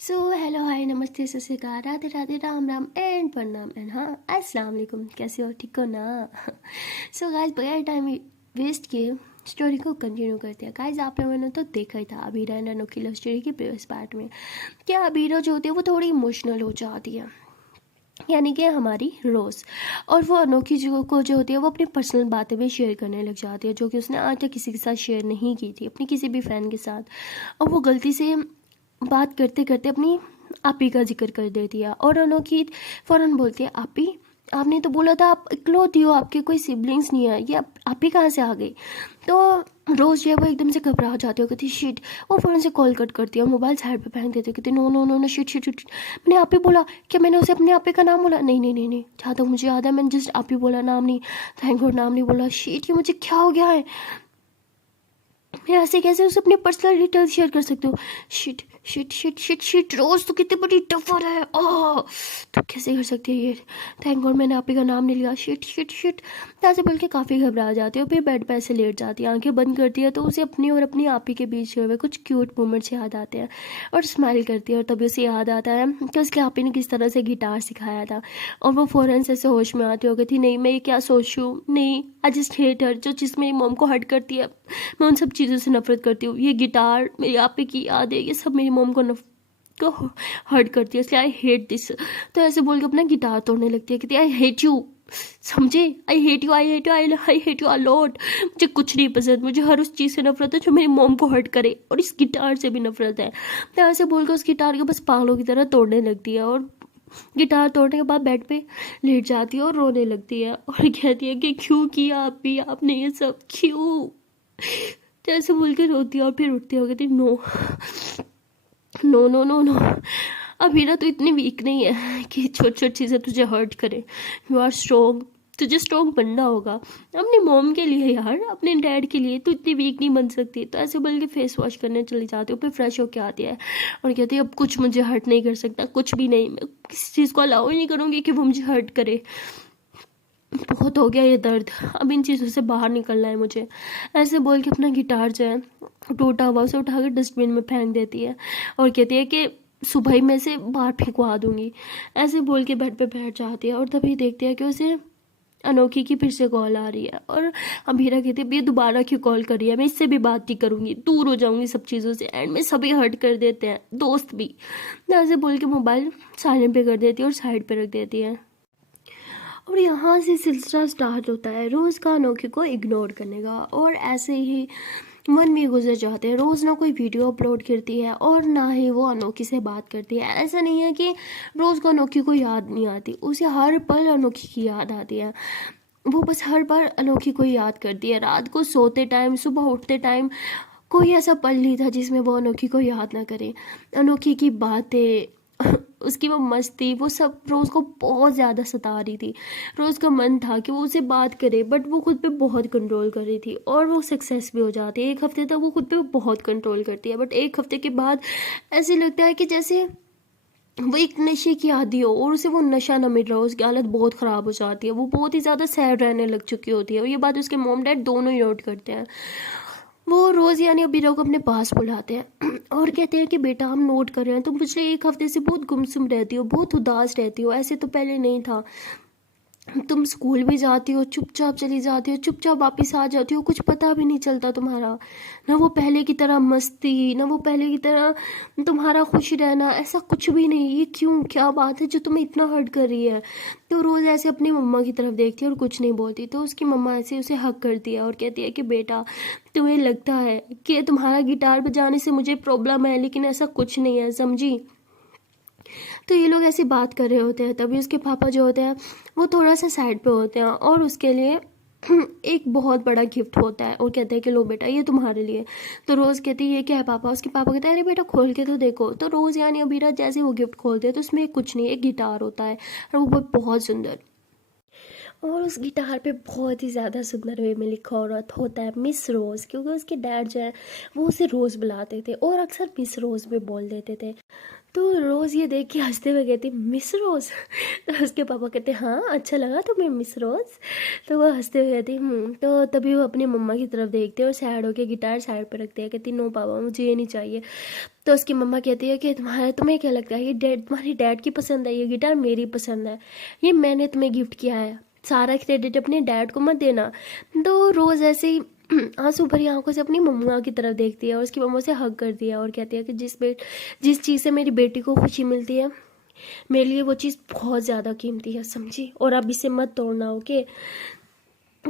So hello hi नमस्ते सत श्री अकाल राधे राधे राम राम एंड प्रणाम एंड हाँ अस्सलाम वालेकुम। कैसे हो? ठीक हो ना? सो गाइस बगैर टाइम वेस्ट किए स्टोरी को कंटिन्यू करते हैं। गाइस आप लोगों ने तो देखा ही था अबीरा एंड अनोखी लव स्टोरी के प्रीवियस पार्ट में क्या अबीरा जो होती है वो थोड़ी इमोशनल हो जाती है, यानी कि हमारी रोज़। और वो अनोखी जो को जो होती है वो अपनी पर्सनल बातें भी शेयर करने लग जाती है, जो कि उसने आज तक किसी के साथ शेयर नहीं की थी, अपनी किसी भी फ्रेंड के साथ। और वो गलती से बात करते करते अपनी आपी का जिक्र कर देती है और अनोखी फ़ौरन बोलती है, आपी आपने तो बोला था आप इकलौती हो, आपके कोई सिबलिंग्स नहीं है, ये आप ही कहाँ से आ गई? तो रोज़ जो है वो एकदम से घबरा जाती है, कहती शिट। वो फ़ौरन से कॉल कट करती है और मोबाइल साइड पे फेंक देती है, कहती no no no no shit shit shit. मैंने आप ही बोला, क्या मैंने उसे अपने आप ही का नाम बोला? नहीं नहीं नहीं नहीं, जहाँ तक मुझे याद है मैंने जस्ट आप ही बोला, नाम नहीं। थैंक गॉड नाम नहीं बोला। शिट, ये मुझे क्या हो गया है? मैं ऐसे कैसे उसे अपने पर्सनल डिटेल्स शेयर कर सकती हूँ? Shit shit shit shit shit, रोज तो कितनी बड़ी टफर है। ओह, तो कैसे कर सकती है ये? थैंक गॉड मैंने आप ही का नाम नहीं लिया। Shit shit shit. ऐसे बोल के काफ़ी घबरा जाती है और फिर बेड पे ऐसे लेट जाती है, आंखें बंद करती है तो उसे अपनी और अपनी आप ही के बीच हुए कुछ क्यूट मोमेंट्स याद आते हैं और स्माइल करती है। और तभी उसे याद आता है कि उसके आप ही ने किस तरह से गिटार सिखाया था। और वो फ़ौरन से ऐसे होश में आती हो गई थी, नहीं मैं ये क्या सोच रही हूँ, नहीं आई जस्ट हेट हर, जो चीज़ मेरी मॉम को हर्ट करती है मैं उन सब चीज़ों से नफरत करती हूँ। ये गिटार मेरी आपे की याद है, ये सब मेरी मॉम को हर्ट करती है, इसलिए आई हेट दिस। तो ऐसे बोल के अपना गिटार तोड़ने लगती है, कहती है आई हेट यू, समझे? I hate you I hate you I hate you a lot. मुझे कुछ नहीं पसंद, मुझे हर उस चीज़ से नफरत है जो मेरी मॉम को हर्ट करे, और इस गिटार से भी नफरत है। तो ऐसे बोल के उस गिटार को बस पागलों की तरह तोड़ने लगती है और गिटार तोड़ने के बाद बेड पे लेट जाती है और रोने लगती है और कहती है कि क्यों किया आप भी, आपने ये सब क्यों? तो ऐसे बोल के रोती है और फिर उठती हो गई, no no no no no, Abira तो इतनी वीक नहीं है कि छोटी छोटी चीज़ें तुझे हर्ट करे। यू आर स्ट्रोंग, तुझे स्ट्रोंग बनना होगा अपनी मॉम के लिए यार, अपने डैड के लिए। तू इतनी वीक नहीं बन सकती। तो ऐसे बोल के फेस वॉश करने चली जाती है, फिर फ्रेश होके आती है और कहती है अब कुछ मुझे हर्ट नहीं कर सकता, कुछ भी नहीं, मैं किसी चीज़ को अलाउ ही नहीं करूँगी कि वो मुझे हर्ट करे। बहुत हो गया ये दर्द, अब इन चीज़ों से बाहर निकलना है मुझे। ऐसे बोल के अपना गिटार जो है टूटा हुआ उसे उठा कर डस्टबिन में फेंक देती है और कहती है कि सुबह ही मैं से बाहर फेंकवा दूंगी। ऐसे बोल के बेड पे बैठ जाती है और तभी देखती है कि उसे अनोखी की फिर से कॉल आ रही है। और अभीरा कहती है ये दोबारा क्यों कॉल कर रही है, मैं इससे भी बात नहीं करूंगी, दूर हो जाऊंगी सब चीज़ों से, एंड में सभी हर्ट कर देते हैं, दोस्त भी। ऐसे बोल के मोबाइल साइलेंट पे कर देती है और साइड पे रख देती है। और यहाँ से सिलसिला स्टार्ट होता है रोज़ का अनोखी को इग्नोर करने का। और ऐसे ही 1 वीक गुजर जाते हैं, रोज़ ना कोई वीडियो अपलोड करती है और ना ही वो अनोखी से बात करती है। ऐसा नहीं है कि रोज़ को अनोखी को याद नहीं आती, उसे हर पल अनोखी की याद आती है। वो बस हर बार अनोखी को याद करती है, रात को सोते टाइम, सुबह उठते टाइम। कोई ऐसा पल नहीं था जिसमें वो अनोखी को याद ना करे। अनोखी की बातें उसकी वो मस्ती, वो सब रोज़ को बहुत ज़्यादा सता रही थी। रोज़ का मन था कि वो उसे बात करे, बट वो खुद पे बहुत कंट्रोल कर रही थी और वो सक्सेस भी हो जाती है। 1 हफ्ते तक वो खुद पे बहुत कंट्रोल करती है, बट 1 हफ्ते के बाद ऐसे लगता है कि जैसे वो एक नशे की आदी हो और उसे वो नशा ना मिल रहा हो, उसकी हालत बहुत ख़राब हो जाती है, वो बहुत ही ज़्यादा सैड रहने लग चुकी होती है। और ये बात उसके मॉम डैड दोनों ही नोट करते हैं। वो रोज़ यानी अबीरा को अपने पास बुलाते हैं और कहते हैं कि बेटा हम नोट कर रहे हैं, तुम पिछले 1 हफ्ते से बहुत गुमसुम रहती हो, बहुत उदास रहती हो, ऐसे तो पहले नहीं था। तुम स्कूल भी जाती हो, चुपचाप चली जाती हो, चुपचाप वापस आ जाती हो, कुछ पता भी नहीं चलता तुम्हारा। ना वो पहले की तरह मस्ती, ना वो पहले की तरह तुम्हारा खुश रहना, ऐसा कुछ भी नहीं। ये क्यों, क्या बात है जो तुम्हें इतना हर्ट कर रही है? तो रोज़ ऐसे अपनी मम्मा की तरफ देखती है और कुछ नहीं बोलती। तो उसकी मम्मा ऐसे उसे हक करती है और कहती है कि बेटा तुम्हें लगता है कि तुम्हारा गिटार बजाने से मुझे प्रॉब्लम है, लेकिन ऐसा कुछ नहीं है, समझी? तो ये लोग ऐसी बात कर रहे होते हैं, तभी उसके पापा जो होते हैं वो थोड़ा सा साइड पे होते हैं और उसके लिए एक बहुत बड़ा गिफ्ट होता है और कहते हैं कि लो बेटा ये तुम्हारे लिए। तो रोज़ कहती है ये क्या है पापा? उसके पापा कहते हैं अरे बेटा खोल के तो देखो। तो रोज़ यानी अबीरा जैसे वो गिफ्ट खोलते हैं तो उसमें कुछ नहीं, एक गिटार होता है और वो बहुत सुंदर। और उस गिटार पे बहुत ही ज़्यादा सुंदर वे में लिखा हो रहा होता है मिस रोज़, क्योंकि उसके डैड जो है वो उसे रोज़ बुलाते थे और अक्सर मिस रोज़ भी बोल देते थे। तो रोज़ ये देख के हंसते हुए कहती मिस रोज़। तो उसके पापा कहते हाँ अच्छा लगा तुम्हें मिस रोज़। तो वो हंसते हुए कहती तो तभी वो अपनी मम्मा की तरफ देखते हैं और सैड होकर गिटार साइड पर रखते हैं, कहती नो पापा मुझे ये नहीं चाहिए। तो उसकी मम्मा कहती है कि तुम्हें क्या लगता है ये तुम्हारी डैड की पसंद है, ये गिटार मेरी पसंद है, ये मैंने तुम्हें गिफ्ट किया है, सारा क्रेडिट अपने डैड को मत देना। तो रोज़ ऐसे ही आंसू भरी आंखों से अपनी मम्मा की तरफ देखती है और उसकी मम्मा से हग करती है और कहती है कि जिस चीज़ से मेरी बेटी को खुशी मिलती है मेरे लिए वो चीज़ बहुत ज़्यादा कीमती है, समझी, और अब इसे मत तोड़ना, ओके।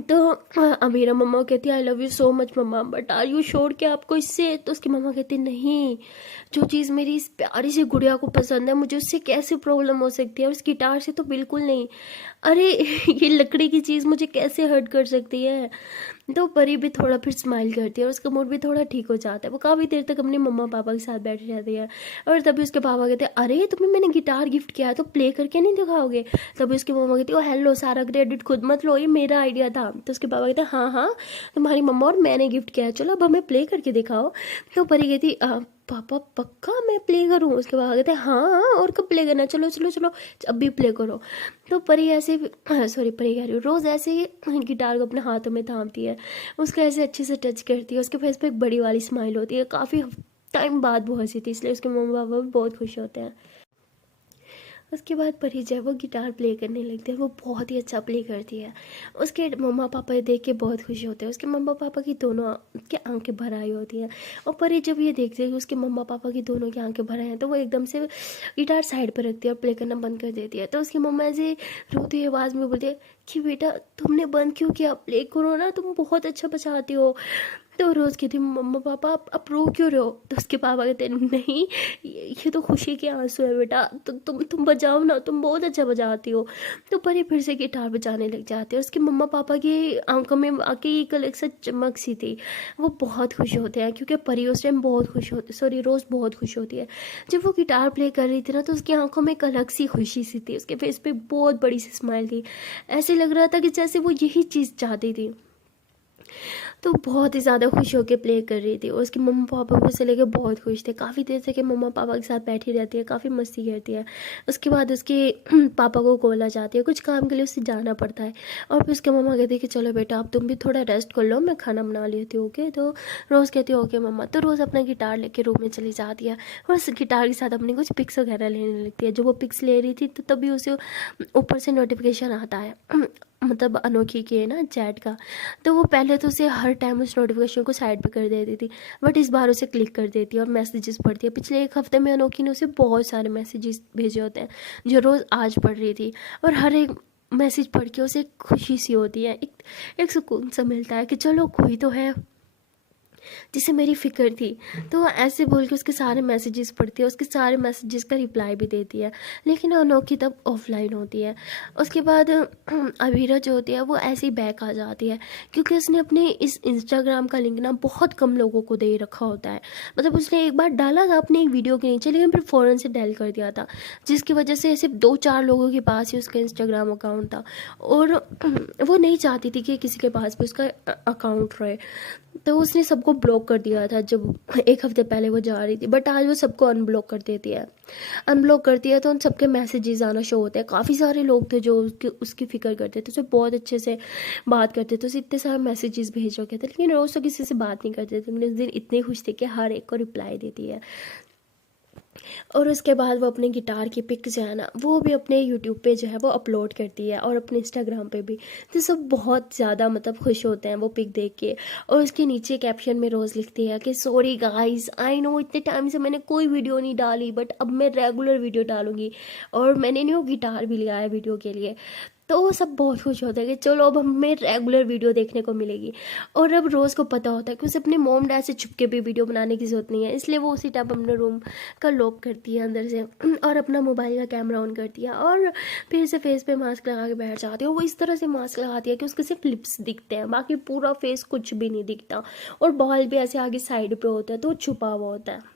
तो अमीरा मम्मा कहती है I love you so much mumma, but are you sure कि आपको इससे। तो उसकी मम्मा कहती नहीं, जो चीज़ मेरी इस प्यारी सी गुड़िया को पसंद है मुझे उससे कैसे प्रॉब्लम हो सकती है, और इस गिटार से तो बिल्कुल नहीं। अरे ये लकड़ी की चीज़ मुझे कैसे हर्ट कर सकती है। तो परी भी थोड़ा फिर स्माइल करती है और उसका मूड भी थोड़ा ठीक हो जाता है। वो काफ़ी देर तक अपने मम्मा पापा के साथ बैठी रहती है और तभी उसके पापा कहते हैं अरे तुम्हें मैंने गिटार गिफ्ट किया है तो प्ले करके नहीं दिखाओगे। तभी उसकी मम्मा कहती है ओ हेलो सारा क्रेडिट खुद मत लो, ये मेरा आइडिया था। तो उसके पापा कहते हैं हाँ हाँ तुम्हारी मम्मा और मैंने गिफ्ट किया है, चलो अब हमें प्ले करके दिखाओ। तो परी कहती पापा पक्का मैं प्ले करूँ। उसके बाद कहते हैं हाँ और कब प्ले करना, चलो चलो चलो अब भी प्ले करो। तो परी ऐसे सॉरी परी कह रही हूँ, रोज़ ऐसे ही गिटार को अपने हाथों में थामती है, उसको ऐसे अच्छे से टच करती है, उसके फेस पे एक बड़ी वाली स्माइल होती है। काफ़ी टाइम बाद वो हंसी थी इसलिए उसके मम्मा पापा भी बहुत खुश होते हैं। उसके बाद परी जब वो गिटार प्ले करने लगती है वो बहुत ही अच्छा प्ले करती है। उसके मम्मा पापा ये देख के बहुत खुश होते हैं, उसके मम्मा पापा की दोनों की आंखें भर आई होती हैं। और परी जब ये देखती है कि उसके मम्मा पापा की दोनों की आंखें भर आई हैं तो वो एकदम से गिटार साइड पर रखती है और प्ले करना बंद कर देती है। तो उसकी मम्मा ऐसे रोती हुई आवाज़ में बोलती है कि बेटा तुमने बंद क्यों किया, प्ले करो ना, तुम बहुत अच्छा बजाती हो। तो रोज़ कहती मम्मा पापा आप रो क्यों रहे हो। तो उसके पापा कहते नहीं ये तो खुशी के आंसू है बेटा, तो तुम बजाओ ना, तुम बहुत अच्छा बजाती हो। तो परी फिर से गिटार बजाने लग जाते हैं। उसके मम्मा पापा की आंखों में आके एक अलग सा चमक सी थी, वो बहुत खुश होते हैं क्योंकि परी उस टाइम बहुत खुश होती, सॉरी रोज़ बहुत खुश होती है। जब वो गिटार प्ले कर रही थी ना तो उसकी आंखों में एक अलग सी खुशी सी थी, उसके फेस पे बहुत बड़ी सी स्माइल थी, ऐसे लग रहा था कि जैसे वो यही चीज़ चाहती थी। तो बहुत ही ज़्यादा खुश होकर प्ले कर रही थी और उसके मम्मा पापा भी उसे लेकर बहुत खुश थे। काफ़ी देर तक मम्मा पापा के साथ बैठी रहती है, काफ़ी मस्ती करती है। उसके बाद उसके पापा को कॉल आ जाती है, कुछ काम के लिए उसे जाना पड़ता है और फिर उसके मम्मा कहती है कि चलो बेटा अब तुम भी थोड़ा रेस्ट कर लो, मैं खाना बना लेती हूँ, ओके। तो रोज़ कहती है ओके मम्मा। तो रोज़ अपना गिटार लेके रूम में चली जाती है और उस गिटार के साथ अपनी कुछ पिक्स वगैरह लेने लगती है। जब वो पिक्स ले रही थी तो तभी उसे ऊपर से नोटिफिकेशन आता है मतलब अनोखी के ना चैट का। तो वो पहले तो उसे हर टाइम उस नोटिफिकेशन को साइड पे कर देती थी, बट इस बार उसे क्लिक कर देती है और मैसेजेस पढ़ती है। पिछले एक हफ्ते में अनोखी ने उसे बहुत सारे मैसेजेस भेजे होते हैं जो रोज़ आज पढ़ रही थी और हर एक मैसेज पढ़ के उसे खुशी सी होती है, एक सुकून सा मिलता है कि चलो कोई तो है जिसे मेरी फ़िक्र थी। तो ऐसे बोल के उसके सारे मैसेजेस पढ़ती है, उसके सारे मैसेजेस का रिप्लाई भी देती है, लेकिन अनोखी तब ऑफलाइन होती है। उसके बाद अभीरा जो होती है वो ऐसे ही बैक आ जाती है क्योंकि उसने अपने इस इंस्टाग्राम का लिंक ना बहुत कम लोगों को दे रखा होता है। मतलब उसने एक बार डाला था अपनी एक वीडियो के नीचे लेकिन फिर फ़ौरन से डिलीट कर दिया था, जिसकी वजह से सिर्फ 2-4 लोगों के पास ही उसका इंस्टाग्राम अकाउंट था और वो नहीं चाहती थी कि किसी के पास भी उसका अकाउंट रहे। तो उसने सबको ब्लॉक कर दिया था जब एक हफ्ते पहले वो जा रही थी, बट आज वो सबको अनब्लॉक कर देती है। अनब्लॉक करती है तो उन सबके मैसेजेस आना शो होते हैं। काफ़ी सारे लोग थे जो उसकी फ़िक्र करते थे, उसे बहुत अच्छे से बात करते थे, उसे इतने सारे मैसेजेस भेज रखे थे, लेकिन रोज़ तो किसी से बात नहीं करते थे। लेकिन उस दिन इतने खुश थे कि हर एक को रिप्लाई देती है। और उसके बाद वो अपने गिटार की पिक जो है ना वो भी अपने यूट्यूब पे जो है वो अपलोड करती है और अपने इंस्टाग्राम पे भी। तो सब बहुत ज़्यादा मतलब खुश होते हैं वो पिक देख के। और उसके नीचे कैप्शन में रोज़ लिखती है कि सॉरी गाइस आई नो इतने टाइम से मैंने कोई वीडियो नहीं डाली, बट अब मैं रेगुलर वीडियो डालूंगी और मैंने न्यू गिटार भी लिया है वीडियो के लिए। तो वो सब बहुत खुश होते हैं कि चलो अब हमें रेगुलर वीडियो देखने को मिलेगी। और अब रोज़ को पता होता है कि उसे अपने मॉम डैड से छुपके भी वीडियो बनाने की ज़रूरत नहीं है, इसलिए वो उसी टाइम अपने रूम का लॉक करती है अंदर से और अपना मोबाइल का कैमरा ऑन करती है और फिर से फेस पे मास्क लगा के बैठ जाती है। वो इस तरह से मास्क लगाती है कि उसके सिर्फ लिप्स दिखते हैं, बाकी पूरा फेस कुछ भी नहीं दिखता और बाल भी ऐसे आगे साइड पे होता है तो छुपा हुआ होता है।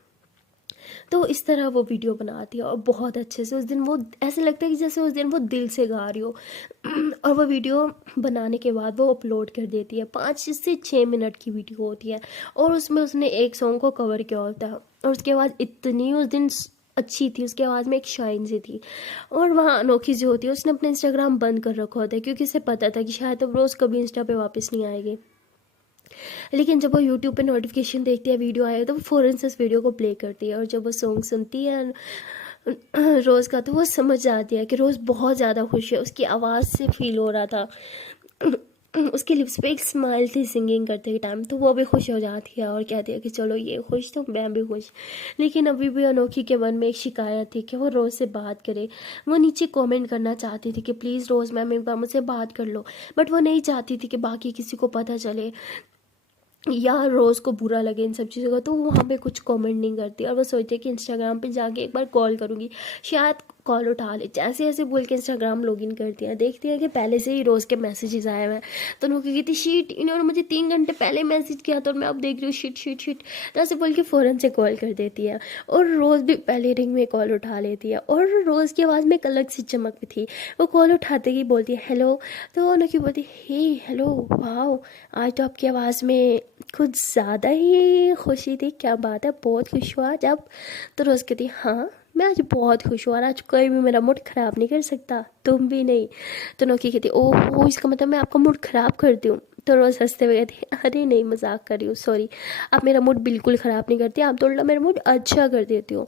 तो इस तरह वो वीडियो बनाती है और बहुत अच्छे से उस दिन वो ऐसे लगता है कि जैसे उस दिन वो दिल से गा रही हो। और वो वीडियो बनाने के बाद वो अपलोड कर देती है। 5 से 6 मिनट की वीडियो होती है और उसमें उसने एक सॉन्ग को कवर किया होता है और उसके बाद इतनी उस दिन अच्छी थी, उसकी आवाज़ में एक शाइन सी थी। और वहाँ अनोखी जो होती है उसने अपना इंस्टाग्राम बंद कर रखा होता है क्योंकि उसे पता था कि शायद अब रोज़ कभी इंस्टा पे वापस नहीं आएगी। लेकिन जब वो यूट्यूब पे नोटिफिकेशन देखती है वीडियो आए तो वो फ़ौरन से उस वीडियो को प्ले करती है और जब वो सॉन्ग सुनती है रोज़ का तो वो समझ जाती है कि रोज़ बहुत ज़्यादा खुश है। उसकी आवाज़ से फील हो रहा था, उसके लिप्स पे एक स्माइल थी सिंगिंग करते टाइम, तो वो भी खुश हो जाती है और कहती है कि चलो ये खुश तो मैं भी खुश। लेकिन अभी भी अनोखी के मन में एक शिकायत थी कि वो रोज़ से बात करे। वो नीचे कमेंट करना चाहती थी कि प्लीज़ रोज़ मैम एक बार मुझसे बात कर लो, बट वो नहीं चाहती थी कि बाकी किसी को पता चले या रोज़ को बुरा लगे इन सब चीज़ों का, तो वो वहाँ पे कुछ कमेंट नहीं करती और वो सोचती है कि इंस्टाग्राम पे जाके एक बार कॉल करूँगी, शायद कॉल उठा ले। जैसे ऐसे बोल के इंस्टाग्राम लॉगिन करती है, देखती है कि पहले से ही रोज़ के मैसेजेस आए हुए हैं। तो उन्होंने कही थी शीट, इन्होंने मुझे 3 घंटे पहले मैसेज किया था और मैं अब देख रही हूँ शीट शीट शीट। तो ऐसे बोल के फ़ौरन से कॉल कर देती है और रोज़ भी पहले रिंग में कॉल उठा लेती है और रोज़ की आवाज़ में एक अलग सी चमक भी थी। वो कॉल उठाते ही बोलती है हेलो, तो उन्होंने बोलती हे हेलो वाओ, आज तो आपकी आवाज़ में कुछ ज़्यादा ही खुशी थी, क्या बात है, बहुत खुश हुआ आज आप। तो रोज़ कहती हाँ मैं आज बहुत खुश हुआ, आज कोई भी मेरा मूड ख़राब नहीं कर सकता, तुम भी नहीं। तो नोकी कहती ओह इसका मतलब मैं आपका मूड ख़राब करती हूँ। तो रोज़ हंसते हुए कहती अरे नहीं मजाक कर रही हूँ, सॉरी, आप मेरा मूड बिल्कुल ख़राब नहीं करती, आप तो उल्टा मेरा मूड अच्छा कर देती हो।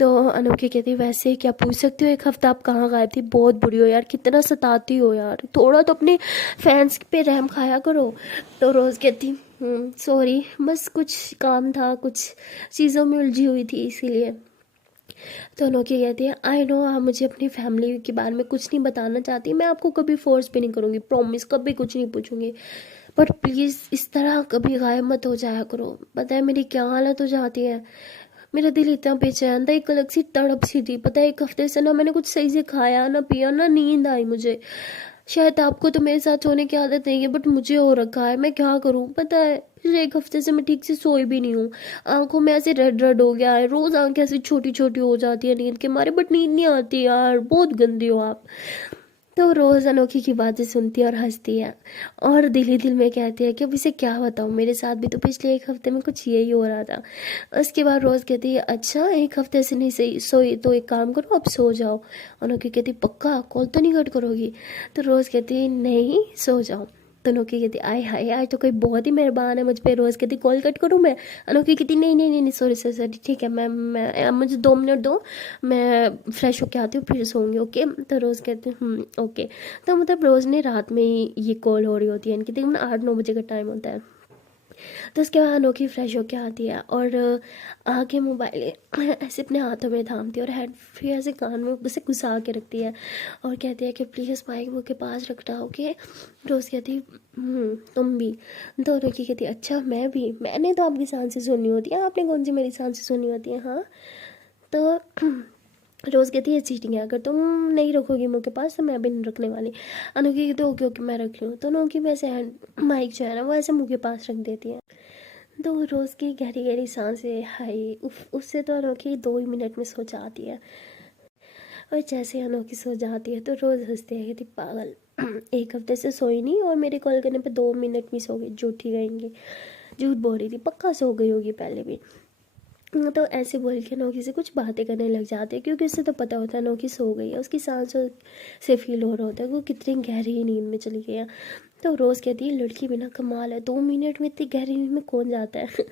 तो अनोखी कहती वैसे क्या पूछ सकती हो एक हफ़्ता आप कहाँ गायब थी, बहुत बुरी हो यार, कितना सताती हो यार, थोड़ा तो अपने फैंस पे रहम खाया करो। तो रोज़ कहती सॉरी, बस कुछ काम था, कुछ चीज़ों में उलझी हुई थी इसीलिए। तो अनोखी कहती है आई नो आप मुझे अपनी फैमिली के बारे में कुछ नहीं बताना चाहती, मैं आपको कभी फोर्स भी नहीं करूँगी, प्रॉमिस कभी कुछ नहीं पूछूंगी, पर प्लीज़ इस तरह कभी गायब मत हो जाया करो। पता है मेरी क्या हालत हो जाती है, मेरा दिल इतना बेचैन था, एक अलग सी तड़प सी थी। पता है 1 हफ्ते से ना मैंने कुछ सही से खाया ना पिया ना नींद आई मुझे। शायद आपको तो मेरे साथ सोने की आदत नहीं है बट मुझे हो रखा है, मैं क्या करूं। पता है पिछले 1 हफ्ते से मैं ठीक से सोई भी नहीं हूँ, आंखों में ऐसे रेड रेड हो गया है, रोज आंखें ऐसी छोटी छोटी हो जाती है नींद के मारे, बट नींद नहीं आती यार, बहुत गंदी हो आप। तो रोज़ अनोखी की बातें सुनती है और हंसती है और दिल ही दिल में कहती है कि अब इसे क्या बताऊँ, मेरे साथ भी तो पिछले 1 हफ्ते में कुछ यही हो रहा था। उसके बाद रोज़ कहती है अच्छा 1 हफ्ते से नहीं सही सोई तो एक काम करो अब सो जाओ। अनोखी कहती पक्का कॉल तो नहीं कट करोगी। तो रोज़ कहती नहीं सो जाओ। तो अनोखी कहती आय हाय आज तो कोई बहुत ही मेहरबान है मुझ पे। रोज़ कहती कॉल कट करूँ मैं। अनोखी कहती नहीं नहीं नहीं नहीं सॉरी सॉरी सॉरी ठीक है मैं अब मुझे 2 मिनट दो, मैं फ्रेश होके आती हूँ फिर सोऊंगी ओके। तो रोज़ कहती ओके। तो मतलब रोज़ ने रात में ही ये कॉल हो रही होती है इनकी, तकरीबन 8-9 बजे का टाइम होता है। तो उसके बाद अनोखी फ्रेश होके आती है और आके मोबाइल ऐसे अपने हाथों में थामती है और हेड फ्री ऐसे कान में उसे घुसा के रखती है और कहती है कि प्लीज़ माइक मुँह के पास रखना ओके। रोज़ कहती तुम भी। तो अनोखी कहती अच्छा मैं भी, मैंने तो आपकी सांसें सुनी होती है, आपने कौन सी मेरी सांसें सुनी होती हैं हाँ। तो रोज़ कहती है चीटिंग है, अगर तुम नहीं रखोगी मुँह के पास तो मैं भी नहीं रखने वाली। अनोखी कहती ओके ओके मैं रख लूँ। तो अनोखी वैसे हैंड माइक जो है ना वो ऐसे मुँह के पास रख देती है। तो रोज़ की गहरी गहरी सांसें हाय उफ, उससे तो अनोखी 2 ही मिनट में सो जाती है। और जैसे अनोखी सो जाती है तो रोज़ हंसते हैं कहती पागल 1 हफ्ते से सोई नहीं और मेरे कॉल करने पे 2 मिनट में सो गई, झूठी गएंगी, झूठ बोल रही थी, पक्का सो गई होगी पहले भी। तो ऐसे बोल के नोकी से कुछ बातें करने लग जाते हैं क्योंकि उससे तो पता होता है नोकी सो गई है, उसकी सांसों से फील हो रहा होता है कि वो कितनी गहरी नींद में चली गई है। तो रोज़ कहती है लड़की बिना कमाल है, 2 मिनट में इतनी गहरी नींद में कौन जाता है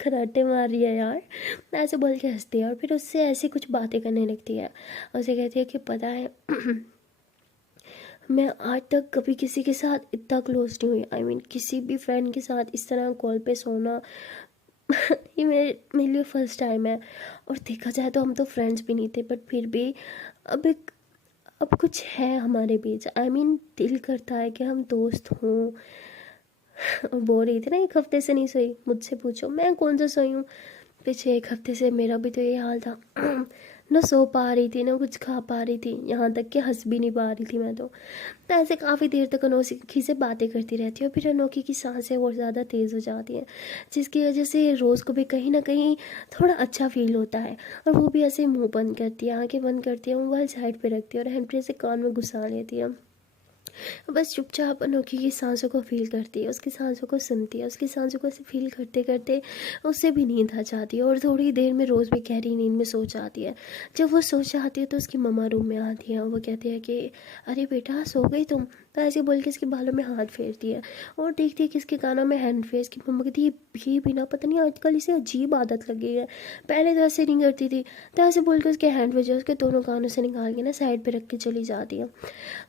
खराटे मार रही है यार। ऐसे बोल के हंसती है और फिर उससे ऐसी कुछ बातें करने लगती है। उसे कहती है कि पता है मैं आज तक कभी किसी के साथ इतना क्लोज नहीं हुई, आई मीन किसी भी फ्रेंड के साथ इस तरह कॉल पे सोना ये मेरे लिए फ़र्स्ट टाइम है। और देखा जाए तो हम तो फ्रेंड्स भी नहीं थे बट फिर भी अब कुछ है हमारे बीच, आई मीन दिल करता है कि हम दोस्त हों। और बोल रही थी ना 1 हफ्ते से नहीं सोई, मुझसे पूछो मैं कौन सा सोई हूँ, पिछले 1 हफ्ते से मेरा भी तो ये हाल था ना सो पा रही थी, ना कुछ खा पा रही थी, यहाँ तक कि हंस भी नहीं पा रही थी मैं तो ऐसे काफ़ी देर तक अनोखी से बातें करती रहती है और फिर अनोखी की सांसें और ज़्यादा तेज़ हो जाती हैं, जिसकी वजह से रोज़ को भी कहीं ना कहीं थोड़ा अच्छा फील होता है। और वो भी ऐसे मुंह बंद करती है, आंखें बंद करती है, मोबाइल साइड पे रखती है और हैंड फ्री से कान में घुसा लेती है। बस चुपचाप अनोखी की सांसों को फील करती है, उसकी सांसों को सुनती है, उसकी सांसों को ऐसे फील करते करते उससे भी नींद आ जाती है और थोड़ी देर में रोज़ भी गहरी नींद में सो जाती है। जब वो सो जाती है तो उसकी मम्मा रूम में आती है और वो कहती है कि अरे बेटा सो गई तुम, तो ऐसे बोल के इसके बालों में हाथ फेरती है और देखती है कि इसके कानों में हैंड फ्री। इसकी मम्मा कहती है ये भी ना, पता नहीं आजकल इसे अजीब आदत लगी है, पहले तो ऐसे नहीं करती थी। तो ऐसे बोल के उसके हैंड फ्री जो उसके दोनों कानों से निकाल के ना साइड पे रख के चली जाती है।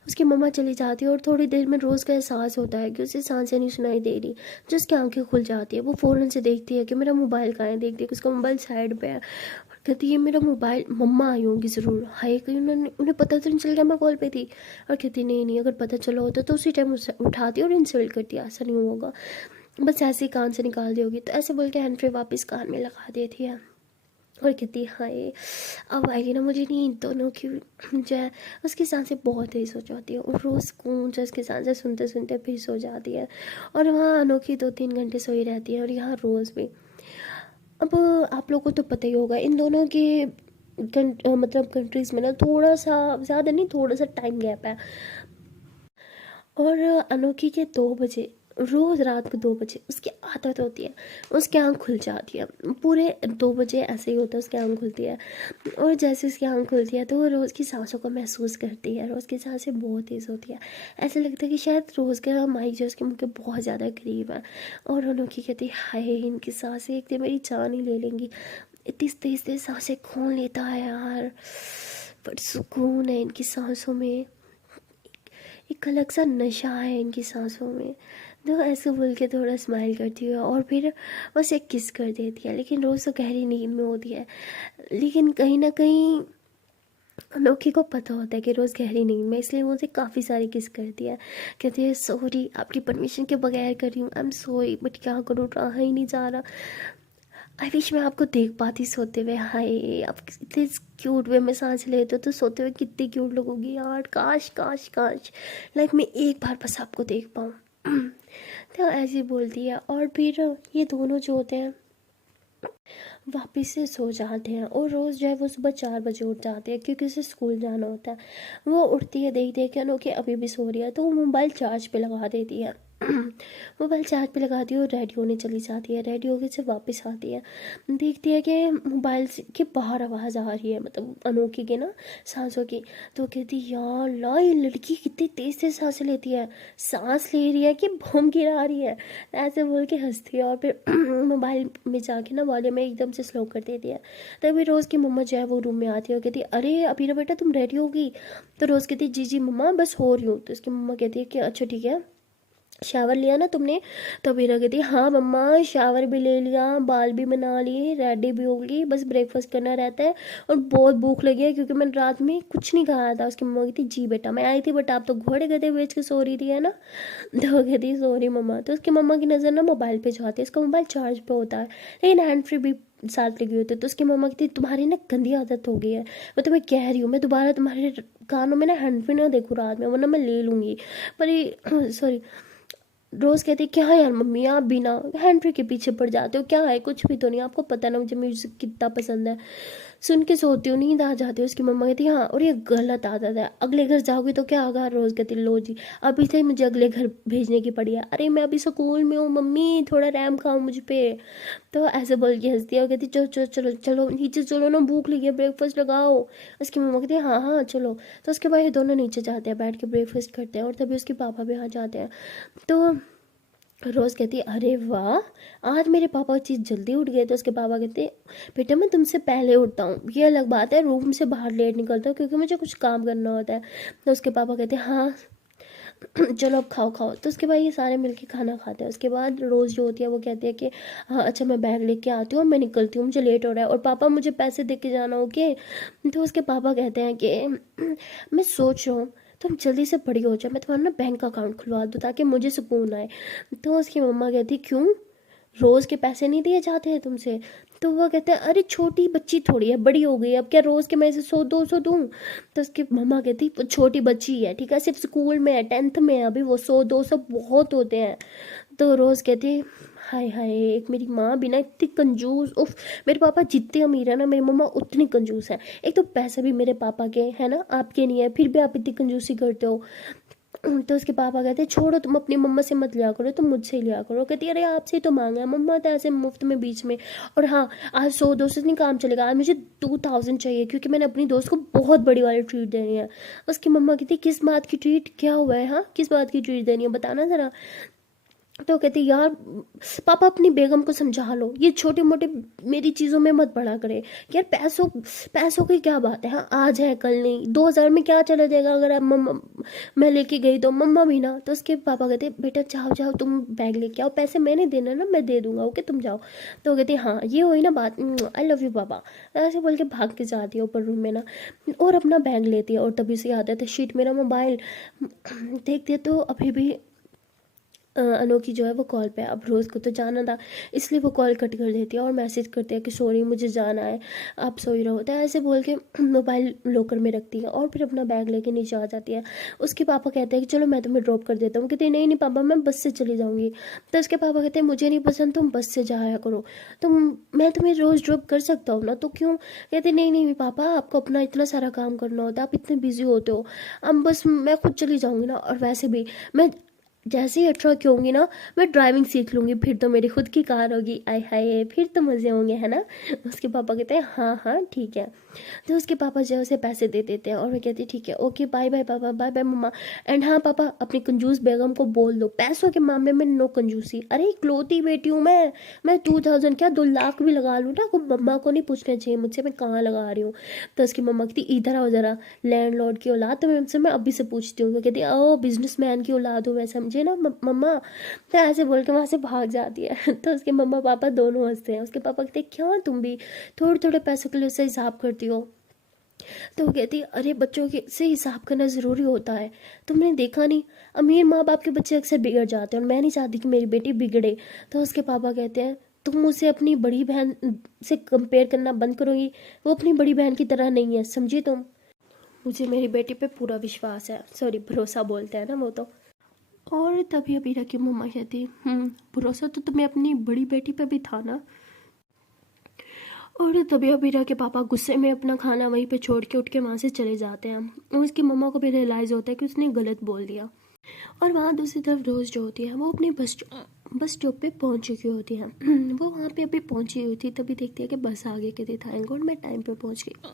उसकी मम्मा चली जाती है और थोड़ी देर में रोज़ का एहसास होता है कि उसे सांसें नहीं सुनाई दे रही। जो उसकी आंखें खुल जाती है वो फ़ौरन से देखती है कि मेरा मोबाइल कहाँ है, देखती है कि उसका मोबाइल साइड पे है और कहती है मेरा मोबाइल मम्मा आई होंगी ज़रूर, हाय कहीं उन्होंने उन्हें पता तो नहीं चल गया मैं कॉल पे थी। और कहती नहीं नहीं, अगर पता चला होता तो उसी टाइम उसे उठाती और इंसल्ट करती, ऐसा नहीं होगा, बस ऐसे ही कान से निकाल दी होगी। तो ऐसे बोल के हैंड फ्री वापस कान में लगा देती है और कहती है हाय अब आएगी ना मुझे नींद। दोनों की जो है उसकी सांसें बहुत तेज़ हो जाती है और रोज़ सुकून जो उसकी सांसें सुनते सुनते फिर सो जाती है। और वहाँ अनोखी 2-3 घंटे सोई रहती है और यहाँ रोज़ भी। अब आप लोगों को तो पता ही होगा इन दोनों के मतलब कंट्रीज़ में ना थोड़ा सा ज़्यादा नहीं, थोड़ा सा टाइम गैप है। और अनोखी के 2 बजे, रोज़ रात को 2 बजे उसकी आदत होती है, उसकी आँख खुल जाती है। पूरे 2 बजे ऐसे ही होता है, उसकी आँख खुलती है और जैसे उसकी आँख खुलती है तो वो रोज़ की सांसों को महसूस करती है। रोज़ की सांसें बहुत तेज़ होती है, ऐसा लगता है कि शायद रोज़ का माइक जो उसके मुँह के बहुत ज़्यादा करीब है। और अनोखी कहती है हाय इनकी सांसें एक दिन मेरी जान ही ले लेंगी, इतनी तेज़ तेज़ सांसें कौन लेता है यार, बट सुकून है इनकी सांसों में, एक अलग सा नशा है इनकी सांसों में। तो ऐसे बोल के थोड़ा स्माइल करती है और फिर बस एक किस कर देती है। लेकिन रोज़ तो गहरी नींद में होती है, लेकिन कहीं ना कहीं अनोखी को पता होता है कि रोज़ गहरी नींद में, इसलिए वो उसे काफ़ी सारी किस करती है। कहती है सॉरी आपकी परमिशन के बगैर कर रही हूँ, आई एम सॉरी बट क्या करूँ, रहा ही नहीं जा रहा। आई विश मैं आपको देख पाती सोते हुए, हाय आप इतने क्यूट वे में सांस लेते हो तो सोते हुए कितनी क्यूट लगोगी यार, काश काश काश लाइक मैं एक बार बस आपको देख पाऊँ। तो ऐसी बोलती है और फिर ये दोनों जो होते हैं वापस से सो जाते हैं और रोज़ जो है वो सुबह 4 बजे उठ जाते हैं क्योंकि उसे स्कूल जाना होता है। वो उठती है, देखती है कि अनोखी अभी भी सो रही है तो वो मोबाइल चार्ज पे लगा देती है। मोबाइल चार्ज पे लगाती है और रेडी होने चली जाती है। रेडी होकर से वापस आती है, देखती है कि मोबाइल के बाहर आवाज़ आ रही है, मतलब अनोखी के ना सांसों की। तो कहती यार ला ये लड़की कितनी तेज़ तेज़ सांसें लेती है, सांस ले रही है कि बम गिरा रही है, ऐसे बोल के हंसती है और फिर मोबाइल में जाके ना वॉल्यूम में एकदम से स्लो कर देती है। तभी रोज़ की मम्मा जो है वो रूम में आती है और कहती है अरे अभी ना बेटा तुम रेडी होगी। तो रोज़ कहती है जी जी मम्मा बस हो रही हूँ। तो उसकी मम्मा कहती है कि अच्छा ठीक है, शावर लिया ना तुमने। तो वीरा कहती हाँ मम्मा शावर भी ले लिया, बाल भी बना लिए, रेडी भी होगी, बस ब्रेकफास्ट करना रहता है और बहुत भूख लगी है क्योंकि मैंने रात में कुछ नहीं खाया था। उसकी मम्मा कहती जी बेटा मैं आई थी बट आप तो घोड़े गधे बेच के सो रही थी है ना। तो कहती सॉरी मम्मा। तो उसकी मम्मा की नज़र ना मोबाइल पे जाती है, उसका मोबाइल चार्ज पे होता है लेकिन हैंड फ्री भी साथ लगी होती है। तो उसकी मम्मा कहती तुम्हारी ना गंदी आदत हो गई है, मैं तुम्हें कह रही हूँ मैं दोबारा तुम्हारे कानों में ना हैंड फ्री ना देखूँ रात में वरना मैं ले लूँगी। पर सॉरी। रोज़ कहती क्या है यार मम्मी आप भी ना हैंड फ्री के पीछे पड़ जाते हो, क्या है कुछ भी तो नहीं, आपको पता ना मुझे म्यूज़िक कितना पसंद है, सुन के सोती हूँ नींद आ जाती है। उसकी मम्मा कहती हाँ और ये गलत आदत है, अगले घर जाओगी तो क्या होगा। रोज़ कहती लो जी अभी से ही मुझे अगले घर भेजने की पड़ी है, अरे मैं अभी स्कूल में हूँ मम्मी थोड़ा रैम खाओ मुझ पे। तो ऐसे बोल के हंसती है और कहती चलो चलो चलो चलो नीचे चलो ना भूख लगी है ब्रेकफास्ट लगाओ। उसकी मम्मा कहती है हाँ हाँ चलो। तो उसके बाद ये दोनों नीचे जाते हैं, बैठ के ब्रेकफास्ट करते हैं और तभी उसके पापा भी आ जाते हैं। तो रोज़ कहती अरे वाह आज मेरे पापा चीज़ जल्दी उठ गए। तो उसके पापा कहते बेटा मैं तुमसे पहले उठता हूँ, ये अलग बात है रूम से बाहर लेट निकलता हूँ क्योंकि मुझे कुछ काम करना होता है। तो उसके पापा कहते हाँ चलो अब खाओ खाओ। तो उसके बाद ये सारे मिलके खाना खाते हैं। उसके बाद रोज़ जो होती है वो कहती है कि हाँ अच्छा मैं बैग लेके आती हूँ और मैं निकलती हूँ, मुझे लेट हो रहा है और पापा मुझे पैसे दे के जाना ओके। तो उसके पापा कहते हैं कि मैं सोच रहा हूँ तुम जल्दी से बड़ी हो जाओ, मैं तुम्हारा ना बैंक अकाउंट खुलवा दूँ ताकि मुझे सुकून आए। तो उसकी मम्मा कहती क्यों रोज़ के पैसे नहीं दिए जाते हैं तुमसे? तो वो कहते हैं अरे छोटी बच्ची थोड़ी है, बड़ी हो गई, अब क्या रोज़ के मैं इसे 100-200 दूँ? तो उसकी मम्मा कहती वो छोटी बच्ची है, ठीक है, सिर्फ स्कूल में है, 10th में है अभी, वो 100-200 बहुत होते हैं। तो रोज़ कहती हाय हाय, एक मेरी माँ भी ना इतनी कंजूस, उफ। मेरे पापा जितने अमीर है ना, मेरी मम्मा उतनी कंजूस है। एक तो पैसे भी मेरे पापा के है ना, आपके नहीं है, फिर भी आप इतनी कंजूसी करते हो। तो उसके पापा कहते छोड़ो, तुम अपनी मम्मा से मत लिया करो, तुम मुझसे ही लिया करो। कहती अरे आपसे ही तो मांगा है मम्मा, तो ऐसे मुफ्त में बीच में। और हाँ, आज 100-200 नहीं काम चलेगा, आज मुझे 2000 चाहिए, क्योंकि मैंने अपनी दोस्त को बहुत बड़ी वाली ट्रीट देनी है। उसकी मम्मा कहती किस बात की ट्रीट, क्या हुआ है, हाँ किस बात की ट्रीट देनी है, बताना ज़रा। तो कहती यार पापा अपनी बेगम को समझा लो, ये छोटे मोटे मेरी चीज़ों में मत पड़ा करे। यार पैसों पैसों की क्या बात है, हाँ आज है कल नहीं, 2000 में क्या चला जाएगा अगर आप मम्मा, मैं लेके गई तो मम्मा भी ना। तो उसके पापा कहते बेटा जाओ जाओ, तुम बैग लेके आओ, पैसे मैंने देना ना, मैं दे दूंगा, ओके तुम जाओ। तो कहती हाँ ये हुई ना बात, आई लव यू पापा, ऐसे बोल के भाग के जाती है ऊपर रूम में ना, और अपना बैग लेती है। और तभी से याद आता है शीट मेरा मोबाइल देखती है, तो अभी भी अनोखी जो है वो कॉल पे है। अब रोज़ को तो जाना था, इसलिए वो कॉल कट कर देती है और मैसेज करती है कि सॉरी मुझे जाना है, आप सो ही रहो। तो ऐसे बोल के मोबाइल लॉकर में रखती है और फिर अपना बैग लेके नीचे आ जाती है। उसके पापा कहते हैं कि चलो मैं तुम्हें ड्रॉप कर देता हूँ। कहती है नहीं नहीं पापा, मैं बस से चली जाऊँगी। तो उसके पापा कहते हैं मुझे नहीं पसंद, तुम बस से जाया करो, मैं तुम्हें रोज़ ड्रॉप कर सकता हूँ ना, तो क्यों? कहते नहीं नहीं पापा, आपको अपना इतना सारा काम करना होता है, आप इतने बिजी होते हो, अब बस मैं खुद चली जाऊँगी ना। और वैसे भी मैं जैसे ही 18 की होंगी ना, मैं ड्राइविंग सीख लूँगी, फिर तो मेरी खुद की कार होगी, आय हाय फिर तो मज़े होंगे, है ना। उसके पापा कहते हैं हाँ हाँ ठीक है। तो उसके पापा जो है उसे पैसे दे देते हैं और मैं कहती ठीक है ओके बाय बाय पापा, बाय बाय मम्मा। एंड हाँ पापा, अपनी कंजूस बेगम को बोल दो पैसों के मामले में नो कंजूसी। अरे इकलौती बेटी हूँ मैं 2000 क्या 2 लाख भी लगा लूँ ना, को मम्मा को नहीं पूछना चाहिए मुझसे मैं कहाँ लगा रही हूँ। तो उसकी मम्मा कहती इधर आओ जरा, लैंडलॉर्ड की औलाद, तो मैं अभी से पूछती हूँ। वो कहती ओ बिजनेसमैन की औलाद हूँ मैं, समझे ना मम्मा। तो ऐसे बोल के वहाँ से भाग जाती है। तो उसके मम्मा पापा दोनों हंसते हैं। उसके पापा कहते क्या तुम भी थोड़े थोड़े पैसों के लिए उससे हिसाब करती हो? तो वो कहती है अरे बच्चों के से हिसाब करना ज़रूरी होता है, तुमने देखा नहीं, अमीर माँ बाप के बच्चे अक्सर बिगड़ जाते हैं और मैं नहीं चाहती कि मेरी बेटी बिगड़े। तो उसके पापा कहते हैं तुम उसे अपनी बड़ी बहन से कंपेयर करना बंद करोगी, वो अपनी बड़ी बहन की तरह नहीं है, समझी तुम। मुझे मेरी बेटी पे पूरा विश्वास है, सॉरी भरोसा बोलते हैं ना वो तो। और तभी अबीरा की मम्मा कहती भरोसा तो तुम्हें अपनी बड़ी बेटी पे भी था ना। और तभी अबीरा के पापा गुस्से में अपना खाना वहीं पे छोड़ के उठ के वहाँ से चले जाते हैं और उसकी मम्मा को भी रियलाइज़ होता है कि उसने गलत बोल दिया। और वहाँ दूसरी तरफ रोज़ जो होती है वो अपनी बस स्टॉप पे पहुँच चुकी होती है। वो वहाँ पे अभी पहुँची हुई थी, तभी देखती है कि बस आगे के थी, थैंक गॉड मैं टाइम पे पहुँच गई।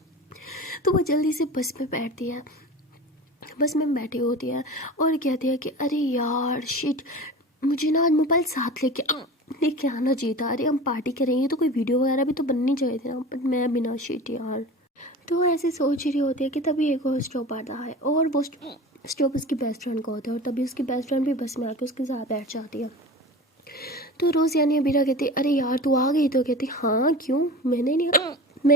तो वो जल्दी से बस में बैठती है, बस में बैठी होती है और कहती है कि अरे यार शिट, मुझे ना आज मोबाइल साथ लेके आना चाहिए था। अरे हम पार्टी करेंगे तो कोई वीडियो वगैरह भी तो बननी चाहिए थी ना, बट मैं बिना शिट यार। तो ऐसे सोच रही होती है कि तभी एक और स्टॉप आता है और वो स्टॉप उसकी बेस्ट फ्रेंड का होता है और तभी उसकी बेस्ट फ्रेंड भी बस में आके उसके साथ बैठ जाती है। तो रोज़ यानी अबीरा कहती अरे यार तू आ गई? तो कहती हाँ क्यों, मैंने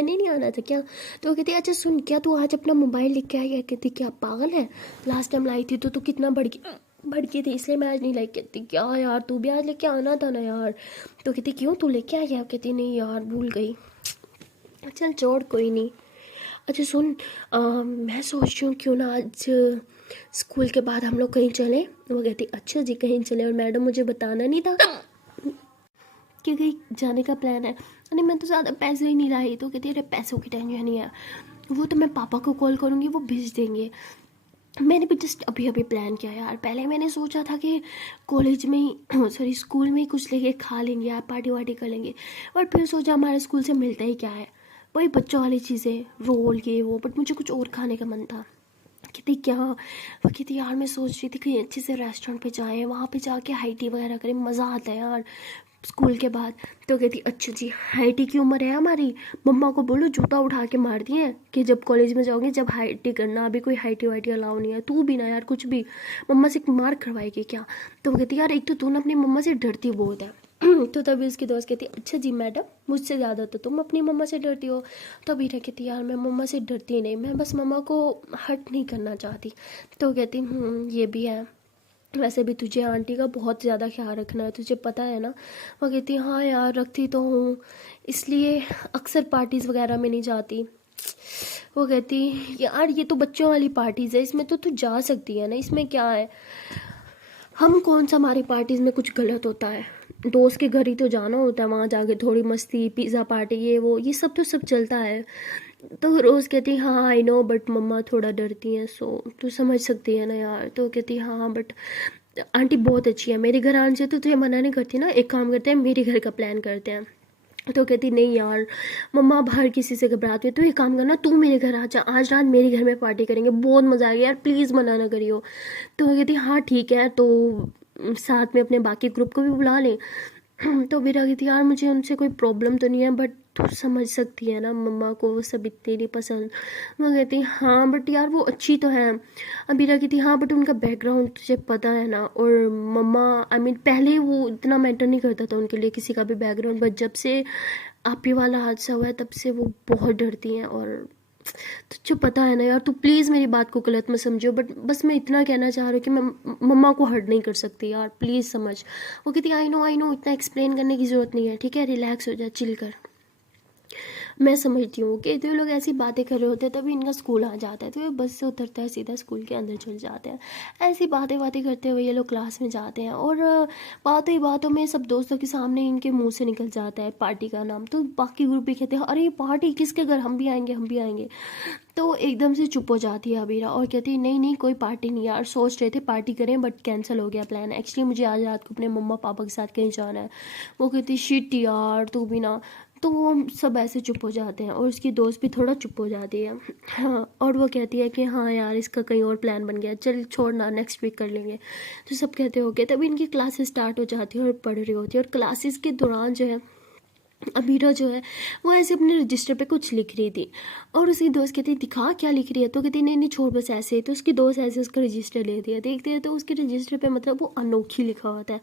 नहीं आना था क्या? तो कहती अच्छा सुन, क्या तू आज अपना मोबाइल लेके आई है? कहती क्या पागल है, लास्ट टाइम लाई थी तो तू कितना भड़की थी, इसलिए मैं आज नहीं लाई। कहती क्या यार तू भी आज लेके आना था ना यार। तो कहती क्यों तू लेके आई है? कहती नहीं यार भूल गई। चल छोड़ कोई नहीं। अच्छा सुन, मैं सोच रही हूँ क्यों ना आज स्कूल के बाद हम लोग कहीं चलें। वो कहती अच्छा जी कहीं चले, और मैडम मुझे बताना नहीं था कि कहीं जाने का प्लान है। अरे मैं तो ज़्यादा पैसे ही नहीं लाई। तो कहती अरे पैसों की टेंशन नहीं है, वो तो मैं पापा को कॉल करूँगी वो भेज देंगे। मैंने भी जस्ट अभी अभी प्लान किया यार, पहले मैंने सोचा था कि कॉलेज में ही सॉरी स्कूल में ही कुछ लेके खा लेंगे यार, पार्टी वार्टी कर लेंगे। और फिर सोचा हमारे स्कूल से मिलता ही क्या है, वही बच्चों वाली चीज़ें, रोल ये वो, बट मुझे कुछ और खाने का मन था। कहती क्या? वो कहती यार मैं सोच रही थी कहीं अच्छे से रेस्टोरेंट पे जाएं, वहाँ पे जाके हाई टी वगैरह करें, मज़ा आता है यार स्कूल के बाद। तो कहती अच्छा जी हाई टी की उम्र है हमारी, मम्मा को बोलो जूता उठा के मार दिए कि जब कॉलेज में जाओगे जब हाई टी करना, अभी कोई हाई टी वाई टी अलाउ नहीं है। तू भी ना यार कुछ भी, मम्मा से मार करवाएगी क्या? तो वो कहती यार एक तो तू ना अपनी मम्मा से डरती बहुत है। तो तभी उसकी दोस्त कहती अच्छा जी मैडम, मुझसे ज़्यादा तो तुम अपनी मम्मा से डरती हो। तो अभी कहती यार मैं मम्मा से डरती नहीं, मैं बस मम्मा को हर्ट नहीं करना चाहती। तो कहती ये भी है। वैसे भी तुझे आंटी का बहुत ज़्यादा ख्याल रखना है, तुझे पता है ना। वो कहती हाँ यार रखती तो हूँ, इसलिए अक्सर पार्टीज़ वगैरह में नहीं जाती। वो कहती यार ये तो बच्चों वाली पार्टीज़ है, इसमें तो तू जा सकती है ना, इसमें क्या है। हम कौन सा हमारी पार्टीज़ में कुछ गलत होता है, दोस्त के घर ही तो जाना होता है, वहाँ जाके थोड़ी मस्ती, पिज़्ज़ा पार्टी, ये वो ये सब तो सब चलता है। तो रोज़ कहती हाँ आई नो बट मम्मा थोड़ा डरती हैं, सो तू समझ सकती है ना यार। तो कहती हाँ बट आंटी बहुत अच्छी है, मेरे घर आने से तो तुझे मना नहीं करती ना, एक काम करते हैं मेरे घर का प्लान करते हैं। तो कहती नहीं यार मम्मा बाहर किसी से घबराती है, तो एक काम करना तू मेरे घर आ जा, आज रात मेरे घर में पार्टी करेंगे, बहुत मज़ा आएगा यार, प्लीज़ मना ना करियो। तो वो कहती हाँ ठीक है, तो साथ में अपने बाकी ग्रुप को भी बुला लें। तो वीरा कहती यार मुझे उनसे कोई प्रॉब्लम तो नहीं है, बट तू समझ सकती है ना मम्मा को वो सब इतने नहीं पसंद। वो कहती हाँ बट यार वो अच्छी तो है। अब वीरा कहती हाँ बट उनका बैकग्राउंड तुझे पता है ना, और मम्मा आई मीन पहले वो इतना मैटर नहीं करता था उनके लिए किसी का भी बैकग्राउंड, बट जब से आप ही वाला हादसा हुआ है तब से वो बहुत डरती हैं। और तुझे पता है ना यार, तू प्लीज़ मेरी बात को गलत मत समझो, बट बस मैं इतना कहना चाह रही हूँ कि मैं मम्मा को हर्ट नहीं कर सकती यार, प्लीज़ समझ। वो कहती आई नो इतना एक्सप्लेन करने की ज़रूरत नहीं है, ठीक है रिलैक्स हो जा, चिल कर। मैं समझती हूँ कि जो लोग ऐसी बातें कर रहे होते हैं तभी इनका स्कूल आ जाता है, तो ये बस से उतरता है सीधा स्कूल के अंदर चल जाते हैं। ऐसी बातें बातें करते हुए ये लोग क्लास में जाते हैं, और बातों ही बातों में सब दोस्तों के सामने इनके मुंह से निकल जाता है पार्टी का नाम। तो बाकी ग्रुप भी कहते हैं अरे पार्टी किसके घर, हम भी आएंगे हम भी आएंगे। तो एकदम से चुप हो जाती है अबीरा और कहती है नहीं नहीं कोई पार्टी नहीं यार, सोच रहे थे पार्टी करें बट कैंसिल हो गया प्लान, एक्चुअली मुझे आज रात को अपने मम्मा पापा के साथ कहीं जाना है। वो कहती शिट यार तू भी ना। तो वो सब ऐसे चुप हो जाते हैं, और उसकी दोस्त भी थोड़ा चुप हो जाती है। हाँ, और वो कहती है कि हाँ यार इसका कहीं और प्लान बन गया, चल छोड़ना नेक्स्ट वीक कर लेंगे। तो सब कहते हो गए, तभी इनकी क्लासेस स्टार्ट हो जाती है और पढ़ रही होती है, और क्लासेस के दौरान जो है अबीरा जो है वो ऐसे अपने रजिस्टर पे कुछ लिख रही थी, और उसकी दोस्त कहती दिखा क्या लिख रही है। तो कहती नहीं नहीं छोड़ बस ऐसे ही। तो उसकी दोस्त ऐसे उसका रजिस्टर ले दिया, देखते हैं तो उसके रजिस्टर पे मतलब वो अनोखी लिखा होता है।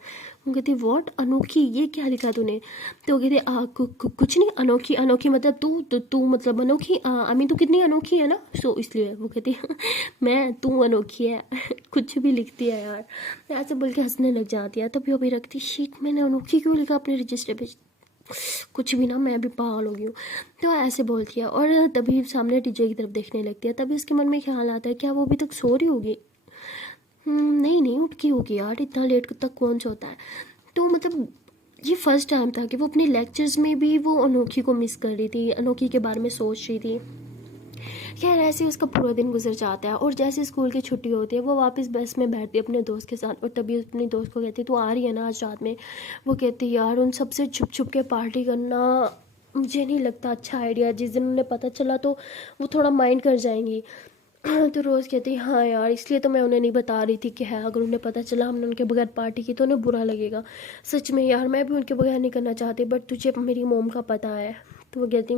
वो कहती वॉट अनोखी, ये क्या लिखा तूने। तो वो कहती कुछ नहीं, अनोखी अनोखी मतलब तू मतलब अनोखी, आई मीन तू कितनी अनोखी है ना, सो इसलिए। वो कहती मैं तू अनोखी है कुछ भी लिखती है यार, ऐसे बोल के हंसने लग जाती है। तभी अभी रखती शीट मैंने अनोखी क्यों लिखा अपने रजिस्टर पे, कुछ भी ना, मैं भी पागल हो गई हूँ। तो ऐसे बोलती है, और तभी सामने टीचर की तरफ देखने लगती है। तभी उसके मन में ख्याल आता है क्या वो अभी तक सो रही होगी। नहीं नहीं उठ की होगी यार, इतना लेट तक कौन सोता है। तो मतलब ये फर्स्ट टाइम था कि वो अपने लेक्चर्स में भी वो अनोखी को मिस कर रही थी, अनोखी के बारे में सोच रही थी। खैर ऐसे ही उसका पूरा दिन गुजर जाता है, और जैसे स्कूल की छुट्टी होती है वो वापस बस में बैठती है अपने दोस्त के साथ, और तभी अपनी दोस्त को कहती है तू आ रही है ना आज रात में। वो कहती यार उन सबसे छुप छुप के पार्टी करना मुझे नहीं लगता अच्छा आइडिया, जिस दिन उन्हें पता चला तो वो थोड़ा माइंड कर जाएंगी। तो रोज़ कहती हाँ यार इसलिए तो मैं उन्हें नहीं बता रही थी कि है अगर उन्हें पता चला हमने उनके बगैर पार्टी की तो उन्हें बुरा लगेगा। सच में यार मैं भी उनके बगैर नहीं करना चाहती, बट तुझे मेरी मोम का पता है। तो वो कहती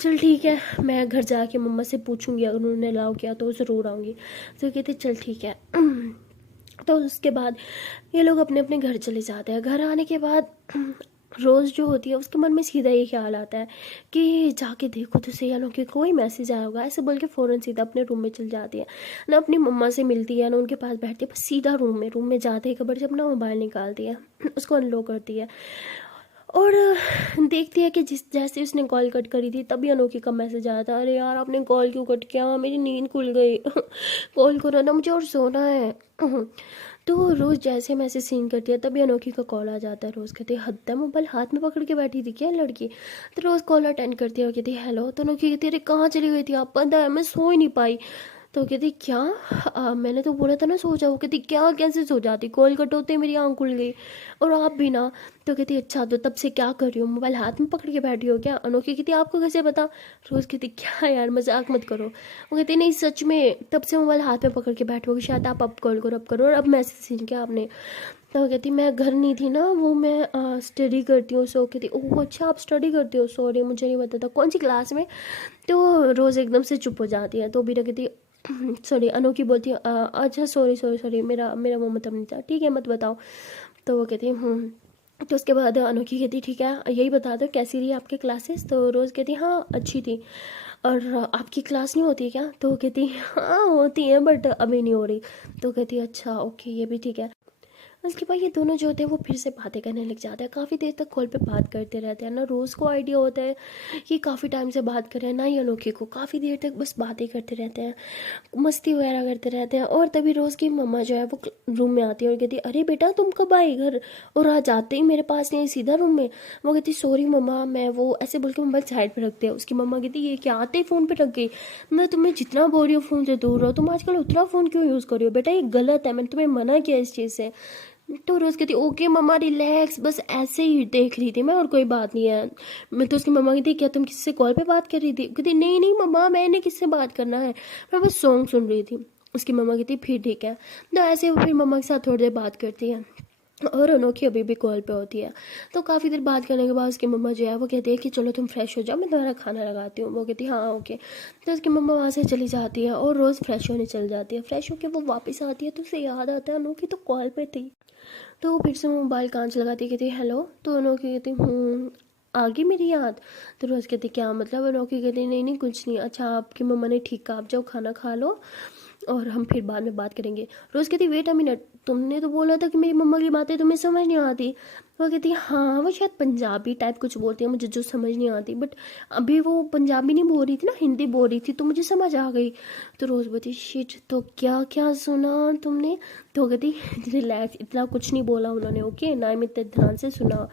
चल ठीक है, मैं घर जाके मम्मा से पूछूंगी, अगर उन्होंने अलाउ किया तो ज़रूर आऊँगी। तो वो कहती चल ठीक है। तो उसके बाद ये लोग अपने अपने घर चले जाते हैं। घर आने के बाद रोज़ जो होती है उसके मन में सीधा ये ख्याल आता है कि जाके देखो तो सही है कि कोई मैसेज आया होगा, ऐसे बोल के फ़ौरन सीधा अपने रूम में चल जाती है। ना अपनी मम्मा से मिलती है ना उनके पास बैठती है, बस सीधा रूम में जाते ही खबर से अपना मोबाइल निकालती है, उसको अनलॉक करती है, और देखती है कि जैसे उसने कॉल कट करी थी तभी अनोखी का मैसेज आया था, अरे यार आपने कॉल क्यों कट किया, मेरी नींद खुल गई कॉल करो ना मुझे और सोना है। तो रोज़ जैसे मैसेज सीन करती है तभी अनोखी का कॉल आ जाता है। रोज़ कहती है हद है, मोबाइल हाथ में पकड़ के बैठी थी क्या लड़की। तो रोज़ कॉल अटेंड करती है और कहती है हेलो। तो अनोखी कहती है अरे कहाँ चली गई थी आप, पता है मैं सो ही नहीं पाई। तो कहती क्या, मैंने तो बोला था ना सो जाओ। कहती क्या कैसे सो जाती, कॉल कट होते मेरी आँख खुल गई और आप भी ना। तो कहती अच्छा तो तब से क्या कर रही हो, मोबाइल हाथ में पकड़ के बैठी हो क्या। अनोखी कहती आपको कैसे पता। रोज़ कहती क्या यार मजाक मत करो। वो कहती नहीं सच में तब से मोबाइल हाथ में पकड़ के बैठे हो, शायद आप अब कॉल करो अब करो, और अब मैसेज सीन किया आपने। तो वो कहती मैं घर नहीं थी ना, वो मैं स्टडी करती हूँ। सो कहती ओह अच्छा आप स्टडी करती हो, सॉरी मुझे नहीं पता था, कौन सी क्लास में। तो रोज़ एकदम से चुप हो जाती है। तो बीरा कहती सॉरी, अनोखी बोलती है अच्छा सॉरी सॉरी सॉरी मेरा मेरा वो मतलब नहीं था, ठीक है मत बताओ। तो वो कहती तो उसके बाद अनोखी कहती ठीक है यही बता दो कैसी रही आपकी क्लासेस। तो रोज़ कहती हाँ अच्छी थी। और आपकी क्लास नहीं होती है क्या? तो वो कहती हाँ होती है बट अभी नहीं हो रही। तो कहती अच्छा ओके ये भी ठीक है। उसके बाद ये दोनों जो होते हैं वो फिर से बातें करने लग जाते हैं, काफ़ी देर तक कॉल पे बात करते रहते हैं। ना रोज़ को आइडिया होता है कि काफ़ी टाइम से बात कर रहे हैं, ना ही अनोखी को, काफ़ी देर तक बस बातें करते रहते हैं, मस्ती वगैरह करते रहते हैं। और तभी रोज़ की मम्मा जो है वो रूम में आती है और कहती है अरे बेटा तुम कब आए घर, और आज आते ही मेरे पास नहीं सीधा रूम में। वो कहती सॉरी मम्मा, मैं वो ऐसे बोल के मोबाइल साइड पर रखते हैं। उसकी मम्मा कहती ये क्या आते ही फ़ोन पर रख गई, मैं तुम्हें जितना बोल रही हूँ फ़ोन से दूर रहो, तुम आजकल उतना फ़ोन क्यों यूज़ कर रही हो बेटा, ये गलत है, मैंने तुम्हें मना किया इस चीज़ से। तो रोज़ कहती ओके मम्मा रिलैक्स, बस ऐसे ही देख रही थी मैं और कोई बात नहीं है। मैं तो उसकी मम्मा कहती क्या तुम किससे कॉल पे बात कर रही थी? कहती नहीं नहीं मम्मा मैंने किससे बात करना है, मैं बस सॉन्ग सुन रही थी। उसकी मम्मा कहती फिर ठीक है। तो ऐसे वो फिर मम्मा के साथ थोड़ी देर बात करती है और अनोखी अभी भी कॉल पे होती है। तो काफ़ी देर बात करने के बाद उसकी मम्मा जो है वो कहती है कि चलो तुम फ्रेश हो जाओ, मैं तुम्हारा खाना लगाती हूँ। वो कहती है हाँ ओके। तो उसकी मम्मा वहाँ से चली जाती है और रोज़ फ्रेश होने चल जाती है। फ्रेश होकर वो वापस आती है तो उसे याद आता है अनोखी तो कॉल पे थी। तो वो फिर से मोबाइल कान से लगाती कहती हेलो। तो अनोखी कहती आ गई मेरी याद। तो रोज़ कहती क्या मतलब? अनोखी कहती नहीं नहीं कुछ नहीं, अच्छा आपकी मम्मा ने ठीक कहा, आप जाओ खाना खा लो और हम फिर बाद में बात करेंगे। रोज़ कहती वेट अ मिनट, तुमने तो बोला था कि मेरी मम्मा की बातें तुम्हें समझ नहीं आती। वो कहती हाँ वो शायद पंजाबी टाइप कुछ बोलती है मुझे जो समझ नहीं आती, बट अभी वो पंजाबी नहीं बोल रही थी ना, हिंदी बोल रही थी तो मुझे समझ आ गई। तो रोज़ बोलती शिट तो क्या क्या सुना तुमने? तो कहती रिलैक्स, इतना कुछ नहीं बोला उन्होंने ओके, ना ही मैं इतने ध्यान से सुना।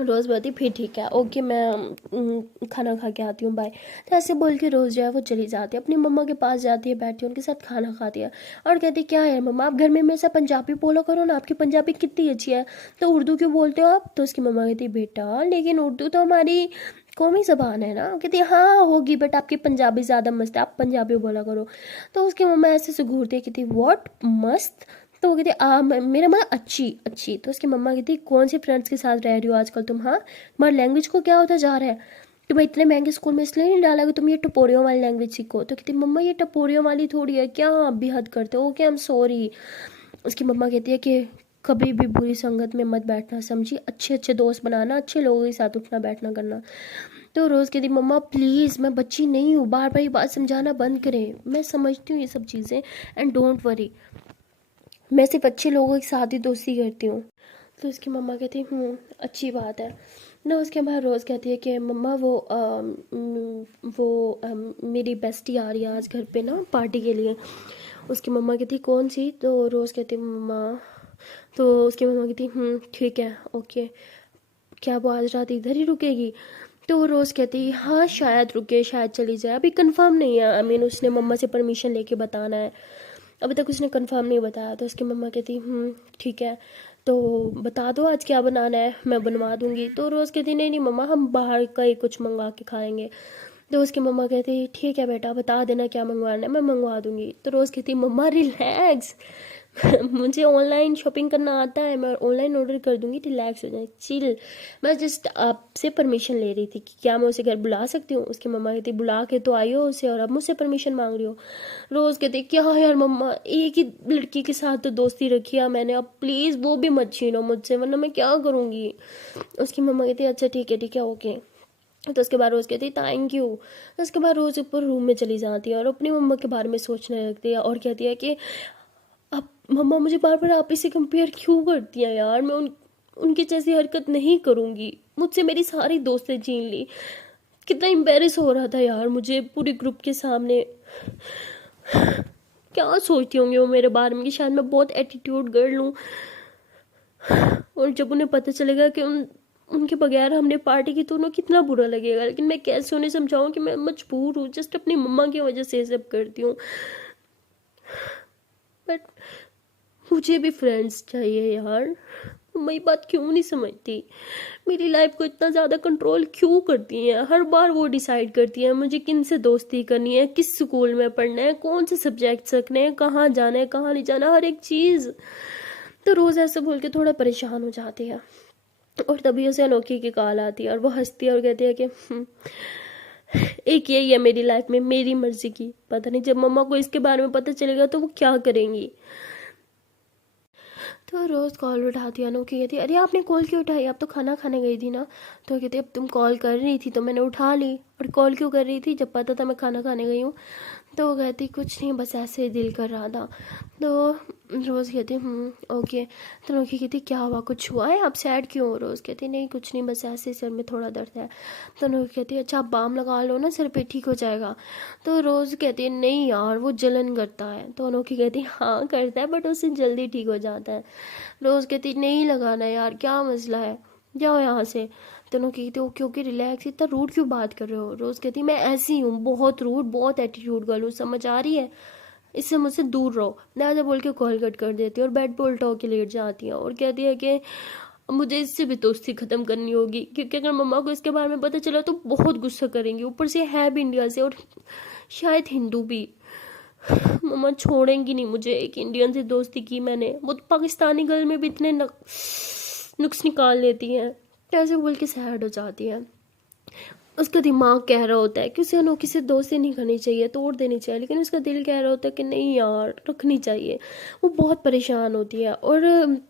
रोज़ बोलती फिर ठीक है ओके मैं खाना खा के आती हूँ बाय। तो ऐसे बोल के रोज़ जो है वो चली जाती है, अपनी मम्मा के पास जाती है, बैठती है उनके साथ खाना खाती है और कहती क्या है मम्मा आप घर में मेरे साथ पंजाबी बोला करो ना, आपकी पंजाबी कितनी अच्छी है, तो उर्दू क्यों बोलते हो आप? तो उसकी मम्मा कहती बेटा लेकिन उर्दू तो हमारी कौमी ज़बान है ना। कहती हाँ होगी बट आपकी पंजाबी ज़्यादा मस्त है, आप पंजाबी बोला करो। तो उसकी मम्मा ऐसे से घूरती है, कहती व्हाट मस्त? तो वो कहती मेरा मतलब अच्छी अच्छी। तो उसकी मम्मा कहती कौन से फ्रेंड्स के साथ रह रही हो आजकल तुम, हाँ तुम्हारी लैंग्वेज को क्या होता जा रहा है, तुम्हें इतने महंगे स्कूल में इसलिए नहीं डाला कि तुम ये टपोरियों वाली लैंग्वेज सीखो। तो कहती मम्मा ये टपोरियों वाली थोड़ी है, क्या आप भी हद करते हो? Okay I am sorry. उसकी मम्मा कहती है कि कभी भी बुरी संगत में मत बैठना, समझी, अच्छे अच्छे दोस्त बनाना, अच्छे लोगों के साथ उठना बैठना करना। तो रोज़ कहती मम्मा प्लीज़ मैं बच्ची नहीं हूँ, बार बार ये बात समझाना बंद करें, मैं समझती हूँ ये सब चीज़ें एंड डोंट वरी, मैं सिर्फ अच्छे लोगों के साथ ही दोस्ती करती हूँ। तो उसकी मम्मा कहती अच्छी बात है ना। उसके बाद रोज़ कहती है कि मम्मा मेरी बेस्टी आ रही है आज घर पे ना पार्टी के लिए। उसकी मम्मा कहती कौन सी? तो रोज़ कहती मम्मा, तो उसकी मम्मा कहती ठीक है ओके, क्या वो आज रात इधर ही रुकेगी? तो रोज़ कहती हाँ शायद रुके शायद चली जाए, अभी कंफर्म नहीं है, आई मीन उसने मम्मा से परमिशन लेके बताना है, अभी तक उसने कंफर्म नहीं बताया। तो उसकी मम्मा कहती ठीक है तो बता दो आज क्या बनाना है, मैं बनवा दूंगी। तो रोज़ कहती नहीं नहीं मम्मा हम बाहर का ही कुछ मंगा के खाएंगे। तो उसकी मम्मा कहती ठीक है बेटा बता देना क्या मंगवाना है, मैं मंगवा दूंगी। तो रोज़ कहती मम्मा रिलैक्स मुझे ऑनलाइन शॉपिंग करना आता है, मैं ऑनलाइन ऑर्डर कर दूंगी, रिलैक्स हो जाए चिल, मैं जस्ट आपसे परमिशन ले रही थी कि क्या मैं उसे घर बुला सकती हूँ। उसकी मम्मा कहती बुला के तो आई हो उसे और अब मुझसे परमिशन मांग रही हो। रोज़ कहती क्या यार मम्मा एक ही लड़की के साथ तो दोस्ती रखी है मैंने, अब प्लीज़ वो भी मत छीनो मुझसे वरना मैं क्या करूँगी। उसकी मम्मा कहती अच्छा ठीक है ओके। तो उसके बाद रोज़ कहती थैंक यू। तो उसके बाद रोज़ ऊपर रूम में चली जाती है और अपनी मम्मा के बारे में सोचने लगती है और कहती है कि अब मम्मा मुझे बार बार आप ही से कंपेयर क्यों करती हैं यार, मैं उनकी जैसी हरकत नहीं करूँगी, मुझसे मेरी सारी दोस्तें छीन ली, कितना एम्बेरस हो रहा था यार मुझे पूरे ग्रुप के सामने। क्या सोचती होंगी वो मेरे बारे में कि शायद मैं बहुत एटीट्यूड गर्ल हूँ, और जब उन्हें पता चलेगा कि उनके बगैर हमने पार्टी की तो उन्हें कितना बुरा लगेगा। लेकिन मैं कैसे उन्हें समझाऊं कि मैं मजबूर हूँ, जस्ट अपनी मम्मा की वजह से ये सब करती हूँ। बट मुझे भी फ्रेंड्स चाहिए यार, मेरी बात क्यों नहीं समझती, मेरी लाइफ को इतना ज़्यादा कंट्रोल क्यों करती हैं, हर बार वो डिसाइड करती हैं मुझे किन से दोस्ती करनी है, किस स्कूल में पढ़ना है, कौन से सब्जेक्ट रखने हैं, कहाँ जाना है कहाँ नहीं जाना, हर एक चीज़। तो रोज़ ऐसे बोल के थोड़ा परेशान हो जाती है और तभी उसे अनोखी की कॉल आती है और वो हंसती है और कहती है कि एक यही है मेरी लाइफ में मेरी मर्जी की, पता नहीं जब मम्मा को इसके बारे में पता चलेगा तो वो क्या करेंगी। तो रोज़ कॉल उठाती है, अनोखी कहती है अरे आपने कॉल क्यों उठाई, आप तो खाना खाने गई थी ना। तो कहती है अब तुम कॉल कर रही थी तो मैंने उठा ली, और कॉल क्यों कर रही थी जब पता था मैं खाना खाने गई हूँ। तो वो कहती कुछ नहीं, बस ऐसे ही दिल कर रहा था। तो रोज़ कहती ओके। तो अनोखी कहती क्या हुआ, कुछ हुआ है, आप सैड क्यों हो। रोज़ कहती नहीं कुछ नहीं, बस ऐसे ही सर में थोड़ा दर्द है। तो अनोखी कहती अच्छा आप बाम लगा लो ना सर पे, ठीक हो जाएगा। तो रोज़ कहती है नहीं यार वो जलन करता है। तो अनोखी कहती हाँ करता है बट उससे जल्दी ठीक हो जाता है। रोज़ कहती नहीं लगाना यार, क्या मसला है, जाओ यहाँ से। तो अनोखी कहती ओके ओके रिलैक्स, इतना रूड क्यों बात कर रहे हो। रोज़ कहती मैं ऐसी हूँ, बहुत रूड, बहुत एटीट्यूड गर्ल हूँ, समझ आ रही है, इससे मुझसे दूर रहो। दादा बोल के कॉल कट कर देती है और बेड पर उल्टा होकर लेट जाती है और कहती है कि मुझे इससे भी दोस्ती ख़त्म करनी होगी, क्योंकि अगर मम्मा को इसके बारे में पता चला तो बहुत गुस्सा करेंगी, ऊपर से है भी इंडिया से और शायद हिंदू भी। मम्मा छोड़ेंगी नहीं मुझे, एक इंडियन से दोस्ती की मैंने, वो तो पाकिस्तानी गर्ल में भी इतने नुक्स निकाल लेती हैं। तो ऐसे बोल के सैड हो जाती है। उसका दिमाग कह रहा होता है कि उसे अनोखी से दोस्ती नहीं करनी चाहिए, तोड़ देनी चाहिए, लेकिन उसका दिल कह रहा होता है कि नहीं यार रखनी चाहिए। वो बहुत परेशान होती है और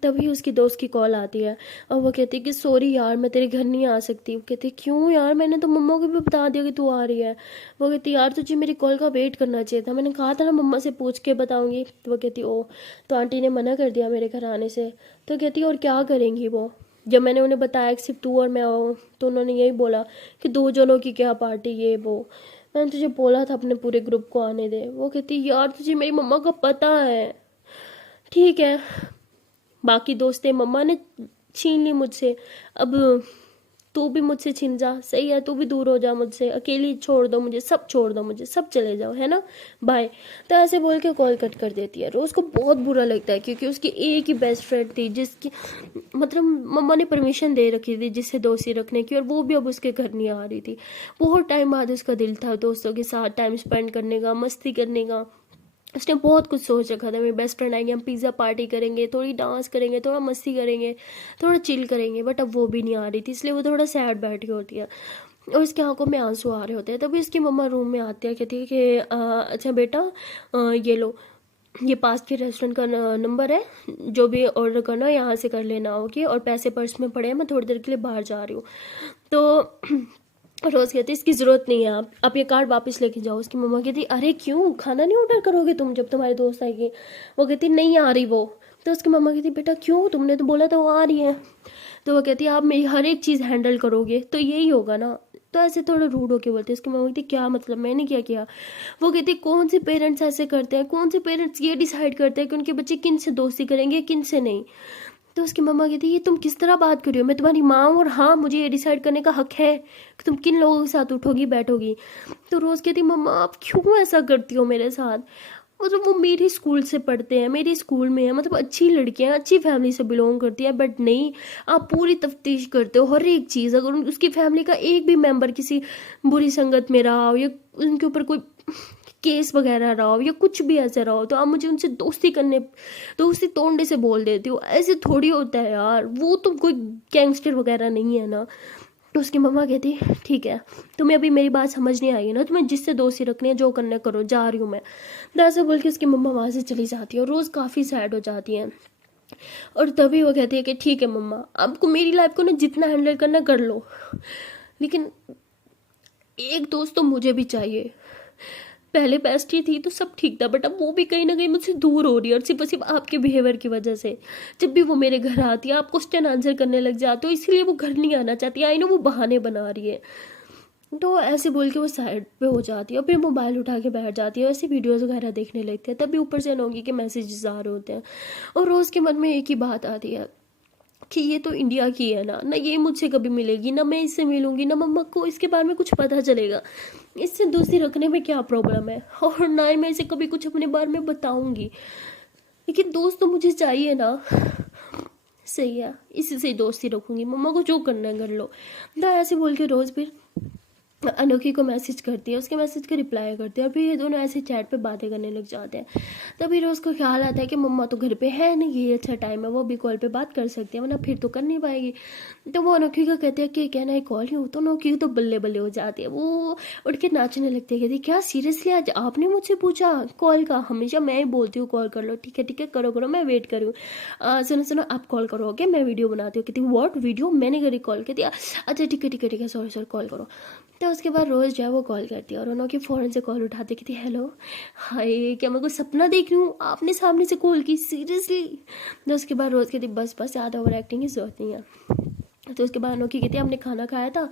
तभी उसकी दोस्त की कॉल आती है और वो कहती है कि सॉरी यार मैं तेरे घर नहीं आ सकती। वो कहती क्यों यार, मैंने तो मम्मा को भी बता दिया कि तू आ रही है। वो कहती यार तुझे मेरी कॉल का वेट करना चाहिए था, मैंने कहा था ना मम्मा से पूछ के बताऊँगी। तो वो कहती ओ तो आंटी ने मना कर दिया मेरे घर आने से। तो कहती और क्या करेंगी वो, जब मैंने उन्हें बताया कि सिर्फ तू और मैं हूँ तो उन्होंने यही बोला कि दो जनों की क्या पार्टी, ये वो, मैंने तुझे बोला था अपने पूरे ग्रुप को आने दे। वो कहती यार तुझे मेरी मम्मा का पता है। ठीक है, बाकी दोस्तें मम्मा ने छीन ली मुझसे, अब तू भी मुझसे छिन जा, सही है, तू भी दूर हो जा मुझसे, अकेली छोड़ दो मुझे, सब छोड़ दो मुझे, सब चले जाओ, है ना, बाय। तो ऐसे बोल के कॉल कट कर देती है। रोज़ को बहुत बुरा लगता है क्योंकि उसकी एक ही बेस्ट फ्रेंड थी जिसकी मतलब मम्मा ने परमिशन दे रखी थी जिससे दोस्ती रखने की, और वो भी अब उसके घर नहीं आ रही थी। बहुत टाइम बाद उसका दिल था दोस्तों के साथ टाइम स्पेंड करने का, मस्ती करने का। उसने बहुत कुछ सोच रखा था, मेरी बेस्ट फ्रेंड आएंगे, हम पिज़्ज़ा पार्टी करेंगे, थोड़ी डांस करेंगे, थोड़ा मस्ती करेंगे, थोड़ा चिल करेंगे, बट अब वो भी नहीं आ रही थी, इसलिए वो थोड़ा सैड बैठी होती है और उसकी आंखों में आंसू आ रहे होते हैं। तभी उसकी मम्मा रूम में आती है, कहती है कि अच्छा बेटा ये लो, ये पास के रेस्टोरेंट का नंबर है, जो भी ऑर्डर करना है यहाँ से कर लेना, ओके, और पैसे पर्स में पड़े हैं, मैं थोड़ी देर के लिए बाहर जा रही हूँ। तो रोज़ कहती इसकी ज़रूरत नहीं है, आप ये कार्ड वापस लेके जाओ। उसकी मम्मा कहती अरे क्यों, खाना नहीं ऑर्डर करोगे तुम जब तुम्हारे दोस्त आएगी। वो कहती नहीं आ रही वो। तो उसकी मम्मा कहती बेटा क्यों, तुमने तो बोला था वो आ रही है। तो वो कहती आप मेरी हर एक चीज़ हैंडल करोगे तो यही होगा ना। तो ऐसे थोड़ा रूड होके बोलते उसकी मम्मा कहती क्या मतलब, मैंने क्या किया। वो कहती कौन से पेरेंट्स ऐसे करते हैं, कौन से पेरेंट्स ये डिसाइड करते हैं कि उनके बच्चे किन से दोस्ती करेंगे किन से नहीं। तो उसकी मम्मा कहती ये तुम किस तरह बात कर रही हो, मैं तुम्हारी माँ हूँ और हाँ मुझे ये डिसाइड करने का हक है कि तुम किन लोगों के साथ उठोगी बैठोगी। तो रोज़ कहती मम्मा आप क्यों ऐसा करती हो मेरे साथ, मतलब वो मेरी स्कूल से पढ़ते हैं, मेरे स्कूल में है, मतलब अच्छी लड़कियां अच्छी फैमिली से बिलोंग करती है, बट नहीं, आप पूरी तफ्तीश करते हो हर एक चीज़। अगर उसकी फैमिली का एक भी मेंबर किसी बुरी संगत में रहा हो या उनके ऊपर कोई केस वगैरह रहा हो या कुछ भी ऐसा रहा हो तो आप मुझे उनसे दोस्ती तोड़ने से बोल देती हो। ऐसे थोड़ी होता है यार, वो तो कोई गैंगस्टर वगैरह नहीं है ना। तो उसकी मम्मा कहती ठीक है, तुम्हें अभी मेरी बात समझ नहीं आई है ना, तुम्हें जिससे दोस्ती रखनी है जो करना करो, जा रही हूँ मैं। ऐसा बोल के उसकी मम्मा वहाँ से चली जाती है और रोज़ काफ़ी सैड हो जाती हैं। और तभी वो कहती है कि ठीक है मम्मा, आपको मेरी लाइफ को ना जितना हैंडल करना कर लो, लेकिन एक दोस्त तो मुझे भी चाहिए। पहले बेस्टी थी तो सब ठीक था, बट अब वो भी कहीं ना कहीं मुझसे दूर हो रही है और सिर्फ आपके बिहेवियर की वजह से। जब भी वो मेरे घर आती है आप क्वेश्चन आंसर करने लग जाते हो, इसलिए वो घर नहीं आना चाहती। आई नो वो बहाने बना रही है। तो ऐसे बोल के वो साइड पे हो जाती है और फिर मोबाइल उठा के बैठ जाती है, ऐसी वीडियोस वगैरह देखने लगती है। तभी ऊपर से अनोखी के मैसेजेस आ रहे होते हैं और रोज़ के मन में एक ही बात आती है कि ये तो इंडिया की है ना, ना ये मुझसे कभी मिलेगी, ना मैं इससे मिलूंगी, ना मम्मा को इसके बारे में कुछ पता चलेगा, इससे दोस्ती रखने में क्या प्रॉब्लम है, और ना ही मैं इसे कभी कुछ अपने बारे में बताऊंगी, लेकिन दोस्त तो मुझे चाहिए ना। सही है, इसी से ही दोस्ती रखूंगी, मम्मा को जो करना है कर लो। तो ऐसे बोल के रोज़ फिर अनोखी को मैसेज करती है, उसके मैसेज का रिप्लाई करती है और फिर ये दोनों ऐसे चैट पे बातें करने लग जाते हैं। तभी रोज़ को ख्याल आता है कि मम्मा तो घर पे है नहीं, ये अच्छा टाइम है, वो भी कॉल पे बात कर सकती है वरना फिर तो कर नहीं पाएगी। तो वो अनोखी को कहते हैं कि क्या ना कॉल ही हो, तो अनोखी तो बल्ले बल्ले हो जाती है, वो उठ के नाचने लगती है, कहती है क्या सीरियसली आज आपने मुझसे पूछा कॉल का? हमेशा मैं ही बोलती हूँ कॉल कर लो, ठीक है करो करो, मैं वेट कर रही हूँ। सुनो सुनो आप कॉल करो, ओके मैं वीडियो बनाती हूँ। कहती व्हाट वीडियो? मैंने करी कॉल? कहती अच्छा ठीक है सॉरी सॉरी कॉल करो। तो उसके बाद रोज़ जो है वो कॉल करती है और उन्होंने फ़ौरन से कॉल उठाते, कहती हेलो, हाय क्या मैं कुछ सपना देख रही हूँ, आपने सामने से कॉल की सीरियसली? तो उसके बाद रोज़ कहती बस बस ज़्यादा ओवर एक्टिंग की ज़रूरत नहीं है। तो उसके बाद अनोखी कहती हमने खाना खाया था?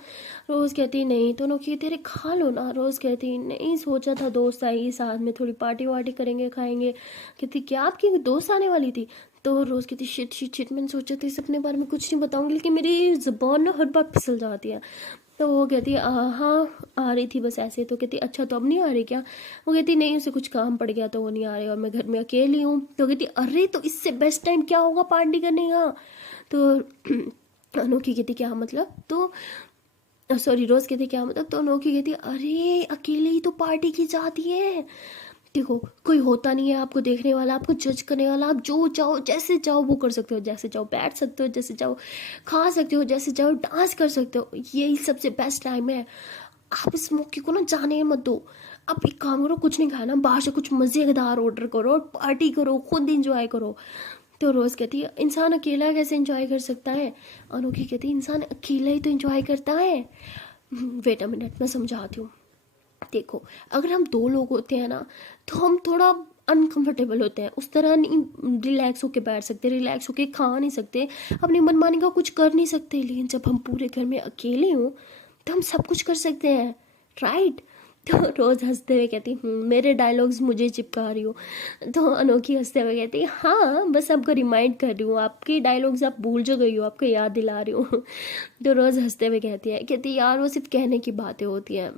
रोज़ कहती नहीं। तो अनोखी कहती अरे खा लो ना। रोज़ कहती नहीं सोचा था दोस्त आएगी साथ में थोड़ी पार्टी वार्टी करेंगे खाएंगे। कहती क्या आपकी दोस्त आने वाली थी? तो रोज़ कहती शिट शिट शिट, मैंने सोचा था इस अपने बारे में कुछ नहीं बताऊंगी लेकिन मेरी ज़ुबान ना हर बार फिसल जाती है। तो वो कहती है हाँ आ रही थी बस ऐसे। तो कहती अच्छा तो अब नहीं आ रही क्या? वो कहती नहीं उसे कुछ काम पड़ गया तो वो नहीं आ रही और मैं घर में अकेली हूँ। तो कहती अरे तो इससे बेस्ट टाइम क्या होगा पार्टी करने का? तो अनोखी कहती क्या मतलब? तो सॉरी रोज़ कहती क्या मतलब? तो अनोखी कहती अरे अकेले ही तो पार्टी की जाती है, देखो कोई होता नहीं है आपको देखने वाला, आपको जज करने वाला, आप जो चाहो जैसे चाहो वो कर सकते हो, जैसे चाहो बैठ सकते हो, जैसे चाहो खा सकते हो, जैसे चाहो डांस कर सकते हो, यही सबसे बेस्ट टाइम है। आप इस मौके को ना जाने मत दो। आप एक काम करो, कुछ नहीं खाना, बाहर से कुछ मज़ेदार ऑर्डर करो और पार्टी करो, खुद इंजॉय करो। तो रोज़ कहती है इंसान अकेला कैसे इंजॉय कर सकता है? अनोखी कहती है इंसान अकेला ही तो इंजॉय करता है। वेट अ मिनट मैं समझाती हूँ। देखो अगर हम दो लोग होते हैं ना तो हम थोड़ा अनकंफर्टेबल होते हैं, उस तरह नहीं रिलैक्स होके बैठ सकते, रिलैक्स होके खा नहीं सकते, अपनी मनमानी का कुछ कर नहीं सकते। लेकिन जब हम पूरे घर में अकेले हों तो हम सब कुछ कर सकते हैं, राइट? तो रोज़ हंसते हुए कहती मेरे डायलॉग्स मुझे चिपका रही हो? तो अनोखी हंसते हुए कहती हाँ बस आपको रिमाइंड कर रही हूँ, आपके डायलॉग्स आप भूल जो गई हो, आपको याद दिला रही हूँ। तो रोज़ हंसते हुए कहती यार वो सिर्फ कहने की बातें होती हैं।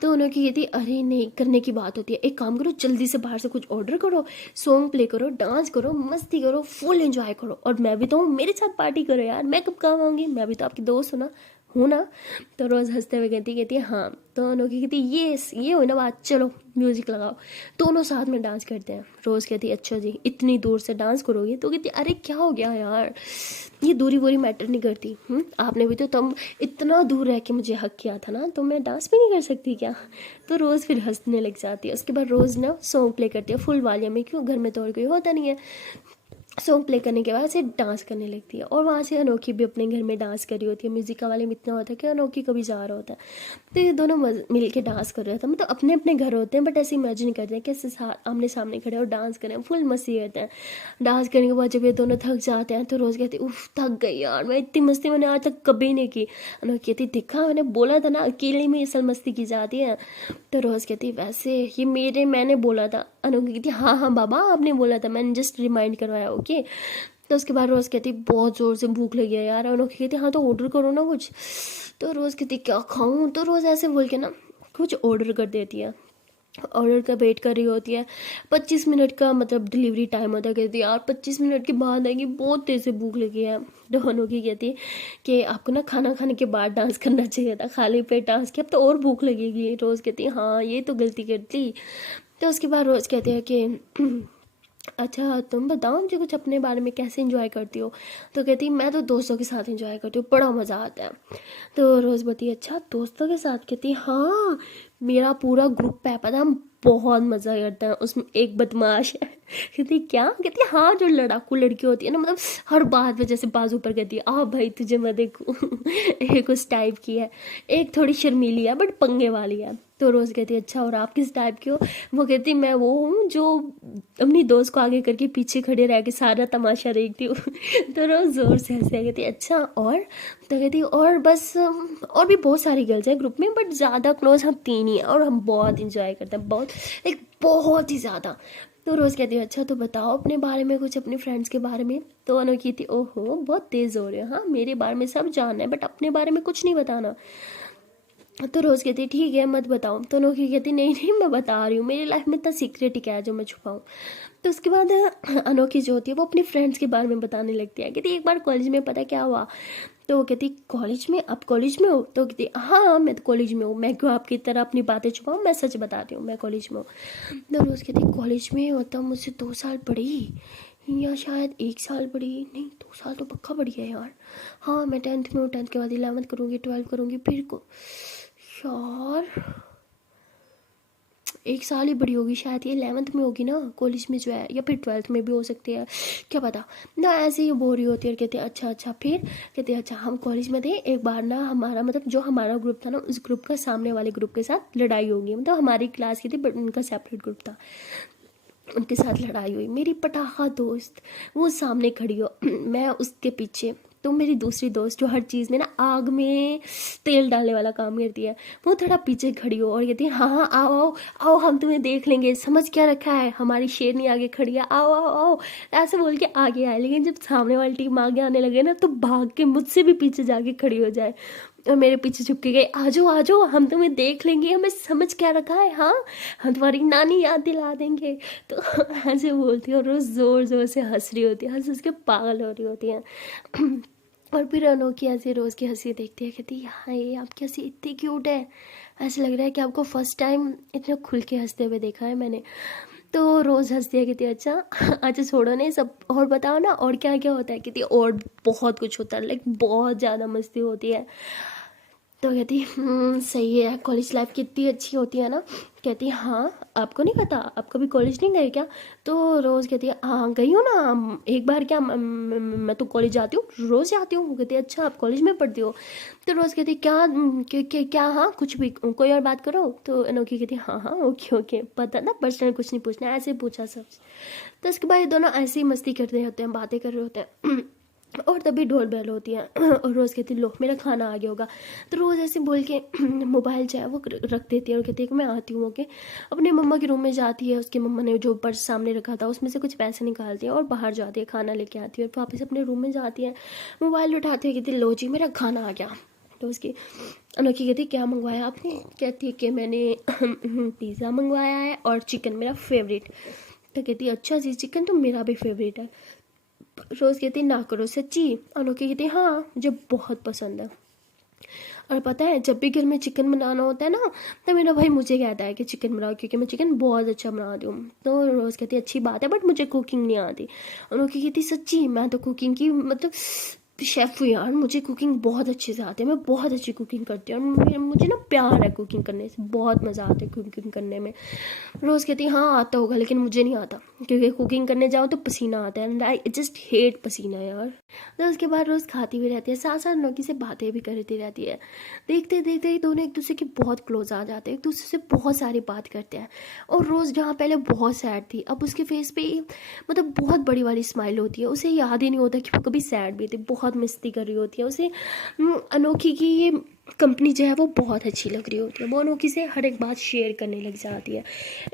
तो उन्होंने कहती अरे नहीं करने की बात होती है, एक काम करो जल्दी से बाहर से कुछ ऑर्डर करो, सॉन्ग प्ले करो, डांस करो, मस्ती करो, फुल एंजॉय करो और मैं भी तो हूँ, मेरे साथ पार्टी करो यार, मैं कब काम आऊँगी, मैं भी तो आपकी दोस्त हूँ ना। तो रोज़ हंसते हुए कहती हाँ। तो अनोखी कहती ये हो ना बात, चलो म्यूज़िक लगाओ, दोनों साथ में डांस करते हैं। रोज़ कहती अच्छा जी इतनी दूर से डांस करोगी? तो कहती अरे क्या हो गया यार, ये दूरी वूरी मैटर नहीं करती। आपने भी तो तुम इतना दूर रह के मुझे हक किया था ना, तो मैं डांस भी नहीं कर सकती क्या? तो रोज़ फिर हंसने लग जाती है। उसके बाद रोज़ ना सॉन्ग प्ले करती है फुल वॉल्यूम में, क्यों घर में तो और कोई होता नहीं है। सॉन्ग प्ले करने के बाद से डांस करने लगती है और वहाँ से अनोखी भी अपने घर में डांस कर रही होती है। म्यूज़िक वाले में इतना होता है कि अनोखी कभी जा रहा होता है, तो ये दोनों मिल के डांस कर रहे थे। मतलब अपने अपने घर होते हैं बट ऐसे इमेजिन करते हैं कि ऐसे आमने सामने खड़े और डांस करें, फुल मस्ती करते हैं। डांस करने के बाद जब ये दोनों थक जाते हैं तो रोज़ कहती उफ थक गई यार, मैं इतनी मस्ती मैंने आज तक कभी नहीं की। अनोखी कहती देखा मैंने बोला था ना अकेले में असल मस्ती की जाती है। तो रोज़ कहती वैसे ये मैंने बोला था। अनोखी कहती हाँ बाबा आपने बोला था, मैंने जस्ट रिमाइंड करवाया, ओके। तो उसके बाद रोज़ कहती बहुत ज़ोर से भूख लगी है यार। अनोखी कहती हाँ तो ऑर्डर करो ना कुछ। तो रोज़ कहती क्या खाऊं? तो रोज़ ऐसे बोल के ना कुछ ऑर्डर कर देती है। ऑर्डर का वेट कर रही होती है, 25 मिनट का मतलब डिलीवरी टाइम होता है। कहती है यार 25 मिनट के बाद आएगी, बहुत तेज़ से भूख लगी है। तो अनोखी कहती है कि आपको ना खाना खाने के बाद डांस करना चाहिए था, खाली पेट डांस किया अब तो और भूख लगेगी। रोज़ कहती है हाँ ये तो गलती कर दी। तो उसके बाद रोज़ कहते हैं कि अच्छा तुम बताओ मुझे कुछ अपने बारे में, कैसे एंजॉय करती हो? तो कहती मैं तो दोस्तों के साथ एंजॉय करती हूँ, बड़ा मज़ा आता है। तो रोज़ बताती अच्छा दोस्तों के साथ? कहती हाँ मेरा पूरा ग्रुप है पता, हम बहुत मज़ा करते हैं, उसमें एक बदमाश है। कहती क्या? कहती हाँ जो लड़ाकू लड़की होती है ना, मतलब हर बात में जैसे बाजू पर कहती है आ भाई तुझे मैं देखूँ। एक उस टाइप की है, एक थोड़ी शर्मीली है बट पंगे वाली है। तो रोज़ कहती है अच्छा और आप किस टाइप की हो? वो कहती मैं वो हूँ जो अपनी दोस्त को आगे करके पीछे खड़े रह के सारा तमाशा देखती हूँ। तो रोज़ ज़ोर से हंसे। कहती अच्छा और? तो कहती और बस और भी बहुत सारी गर्ल्स हैं ग्रुप में बट ज़्यादा क्लोज हम 3 ही हैं और हम बहुत इंजॉय करते हैं, बहुत ही ज़्यादा। तो रोज़ कहती है अच्छा तो बताओ अपने बारे में कुछ, अपने फ्रेंड्स के बारे में। तो अनोखी थी ओहो बहुत तेज़ हो रहे हो, हाँ मेरे बारे में सब जानना है बट अपने बारे में कुछ नहीं बताना। तो रोज़ कहती ठीक है मत बताओ। तो अनोखी कहती नहीं मैं बता रही हूँ, मेरी लाइफ में इतना सीक्रेट ही क्या है जो मैं छुपाऊँ। तो उसके बाद अनोखी जो होती है वो अपनी फ्रेंड्स के बारे में बताने लगती है। कहती एक बार कॉलेज में पता क्या हुआ, तो वो कहती कॉलेज में, आप कॉलेज में हो? तो कहती हाँ मैं तो कॉलेज में हूँ, मैं क्यों आपकी तरह अपनी बातें छुपाऊँ, मैं सच बताती हूँ, मैं कॉलेज में हूँ। तो रोज़ कहती कॉलेज में मतलब मुझसे 2 साल बड़ी या शायद 1 साल बड़ी, नहीं 2 साल तो पक्का बड़ी है यार। हाँ मैं 10th में हूँ, 10th के बाद 11th करूँगी, 12th करूँगी, फिर को यार 1 साल ही बड़ी होगी शायद, ये 11th में होगी ना कॉलेज में जो है, या फिर 12th में भी हो सकती है, क्या पता ना। ऐसे ही बोल रही होती है और कहते हैं अच्छा। फिर कहते हैं अच्छा हम कॉलेज में थे, एक बार ना हमारा मतलब जो हमारा ग्रुप था ना, उस ग्रुप का सामने वाले ग्रुप के साथ लड़ाई होगी, मतलब हमारी क्लास की थी बट उनका सेपरेट ग्रुप था, उनके साथ लड़ाई हुई। मेरी पटाखा दोस्त वो सामने खड़ी हो, मैं उसके पीछे, तो मेरी दूसरी दोस्त जो हर चीज़ में ना आग में तेल डालने वाला काम करती है, वो थोड़ा पीछे खड़ी हो और कहती है हाँ आओ आओ आओ हम तुम्हें देख लेंगे, समझ क्या रखा है, हमारी शेरनी आगे खड़ी है, आओ आओ आओ, ऐसे बोल के आगे आए। लेकिन जब सामने वाली टीम आगे आने लगे ना, तो भाग के मुझसे भी पीछे जाके खड़ी हो जाए और मेरे पीछे छुप के गए, आजो आजो हम तुम्हें देख लेंगे, हमें समझ क्या रखा है, हाँ हम तुम्हारी नानी याद दिला देंगे। तो ऐसे बोलती है और रोज़ ज़ोर ज़ोर से हंस रही होती है, हंस के पागल हो रही होती है। और फिर अनोखी ऐसे रोज़ की हंसी देखती है, कहती है हाँ ये आपकी हंसी इतनी क्यूट है, ऐसे लग रहा है कि आपको फर्स्ट टाइम इतना खुल के हंसते हुए देखा है मैंने। तो रोज़ हंसती है, कहती है अच्छा अच्छा छोड़ो नहीं सब, और बताओ ना और क्या क्या होता है। कहती है और बहुत कुछ होता है, लाइक बहुत ज़्यादा मस्ती होती है। तो कहती सही है, कॉलेज लाइफ कितनी अच्छी होती है ना। कहती हाँ आपको नहीं पता, आप कभी कॉलेज नहीं गए क्या? तो रोज़ कहती है हाँ गई हूँ ना एक बार, क्या मैं तो कॉलेज जाती हूँ, रोज़ जाती हूँ। कहती है अच्छा आप कॉलेज में पढ़ती हो? तो रोज़ कहती क्या क्या हाँ कुछ भी, कोई और बात करो। तो अनोखी कहती हाँ हाँ ओके ओके, पता ना पर्सनल कुछ नहीं पूछना, ऐसे पूछा सब। तो उसके बाद ये दोनों ऐसे ही मस्ती करते होते हैं, बातें कर रहे होते हैं। और तभी ढोल बैल होती है और रोज़ कहती लो मेरा खाना आ गया होगा। तो रोज़ ऐसे बोल के मोबाइल जो है वो रख देती है और कहती है कि मैं आती हूँ ओके। अपने मम्मा के रूम में जाती है, उसकी मम्मा ने जो पर्स सामने रखा था उसमें से कुछ पैसे निकालती है और बाहर जाती है, खाना लेके आती है और वापस अपने रूम में जाती है, मोबाइल उठाती है, कहती लो जी मेरा खाना आ गया। तो उसकी अनोखी कहती क्या मंगवाया आपने? कहती है कि मैंने पिज़्ज़ा मंगवाया है और चिकन मेरा फेवरेट। तो कहती है अच्छा जी चिकन तो मेरा भी फेवरेट है। रोज़ कहती ना करो सच्ची? अनोखी कहती हाँ मुझे बहुत पसंद है। और पता है जब भी घर में चिकन बनाना होता है ना, तो मेरा भाई मुझे कहता है कि चिकन बनाओ, क्योंकि मैं चिकन बहुत अच्छा बनाती हूँ। तो रोज़ कहती अच्छी बात है बट मुझे कुकिंग नहीं आती। अनोखी कहती सच्ची मैं तो कुकिंग की मतलब शेफ़ हूँ यार, मुझे कुकिंग बहुत अच्छे से आती है, मैं बहुत अच्छी कुकिंग करती हूँ और मुझे ना प्यार है कुकिंग करने से, बहुत मज़ा आता है कुकिंग करने में। रोज़ कहती हाँ आता होगा लेकिन मुझे नहीं आता, क्योंकि कुकिंग करने जाओ तो पसीना आता है एंड आई जस्ट हेट पसीना यार। तो उसके बाद रोज़ खाती भी रहती है, साथ साथ नौकी से बातें भी करती रहती है। देखते देखते ही दोनों एक दूसरे के बहुत क्लोज आ जाते हैं, एक दूसरे से बहुत सारी बात करते हैं। और रोज़ जहाँ पहले बहुत सैड थी, अब उसके फेस पे मतलब बहुत बड़ी वाली स्माइल होती है, उसे याद ही नहीं होता कि वो कभी सैड भी थी, बहुत मस्ती कर रही होती है। उसे अनोखी की ये कंपनी जो है वो बहुत अच्छी लग रही होती है, वो अनोखी से हर एक बात शेयर करने लग जाती है।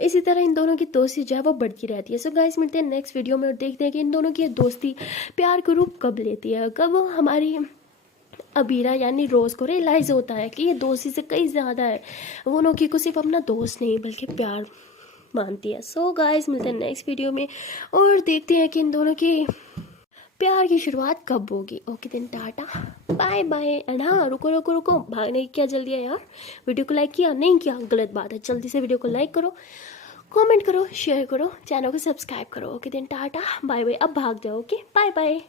इसी तरह इन दोनों की दोस्ती जो है वो बढ़ती रहती है। सो गाइस मिलते हैं नेक्स्ट वीडियो में और देखते हैं कि इन दोनों की ये दोस्ती प्यार का रूप कब लेती है, कब हमारी अबीरा यानी रोज़ को रियलाइज़ होता है कि ये दोस्ती से कई ज़्यादा है, वो अनोखी को सिर्फ अपना दोस्त नहीं बल्कि प्यार मानती है। सो गाइस मिलते हैं नेक्स्ट वीडियो में और देखते हैं कि इन दोनों की प्यार की शुरुआत कब होगी। ओके दिन टाटा बाय बाय। एंड हाँ रुको रुको रुको, भागने की क्या जल्दी है यार, वीडियो को लाइक किया नहीं किया गलत बात है, जल्दी से वीडियो को लाइक करो, कमेंट करो, शेयर करो, चैनल को सब्सक्राइब करो। ओके दिन टाटा बाय बाय, अब भाग जाओ। Okay bye bye.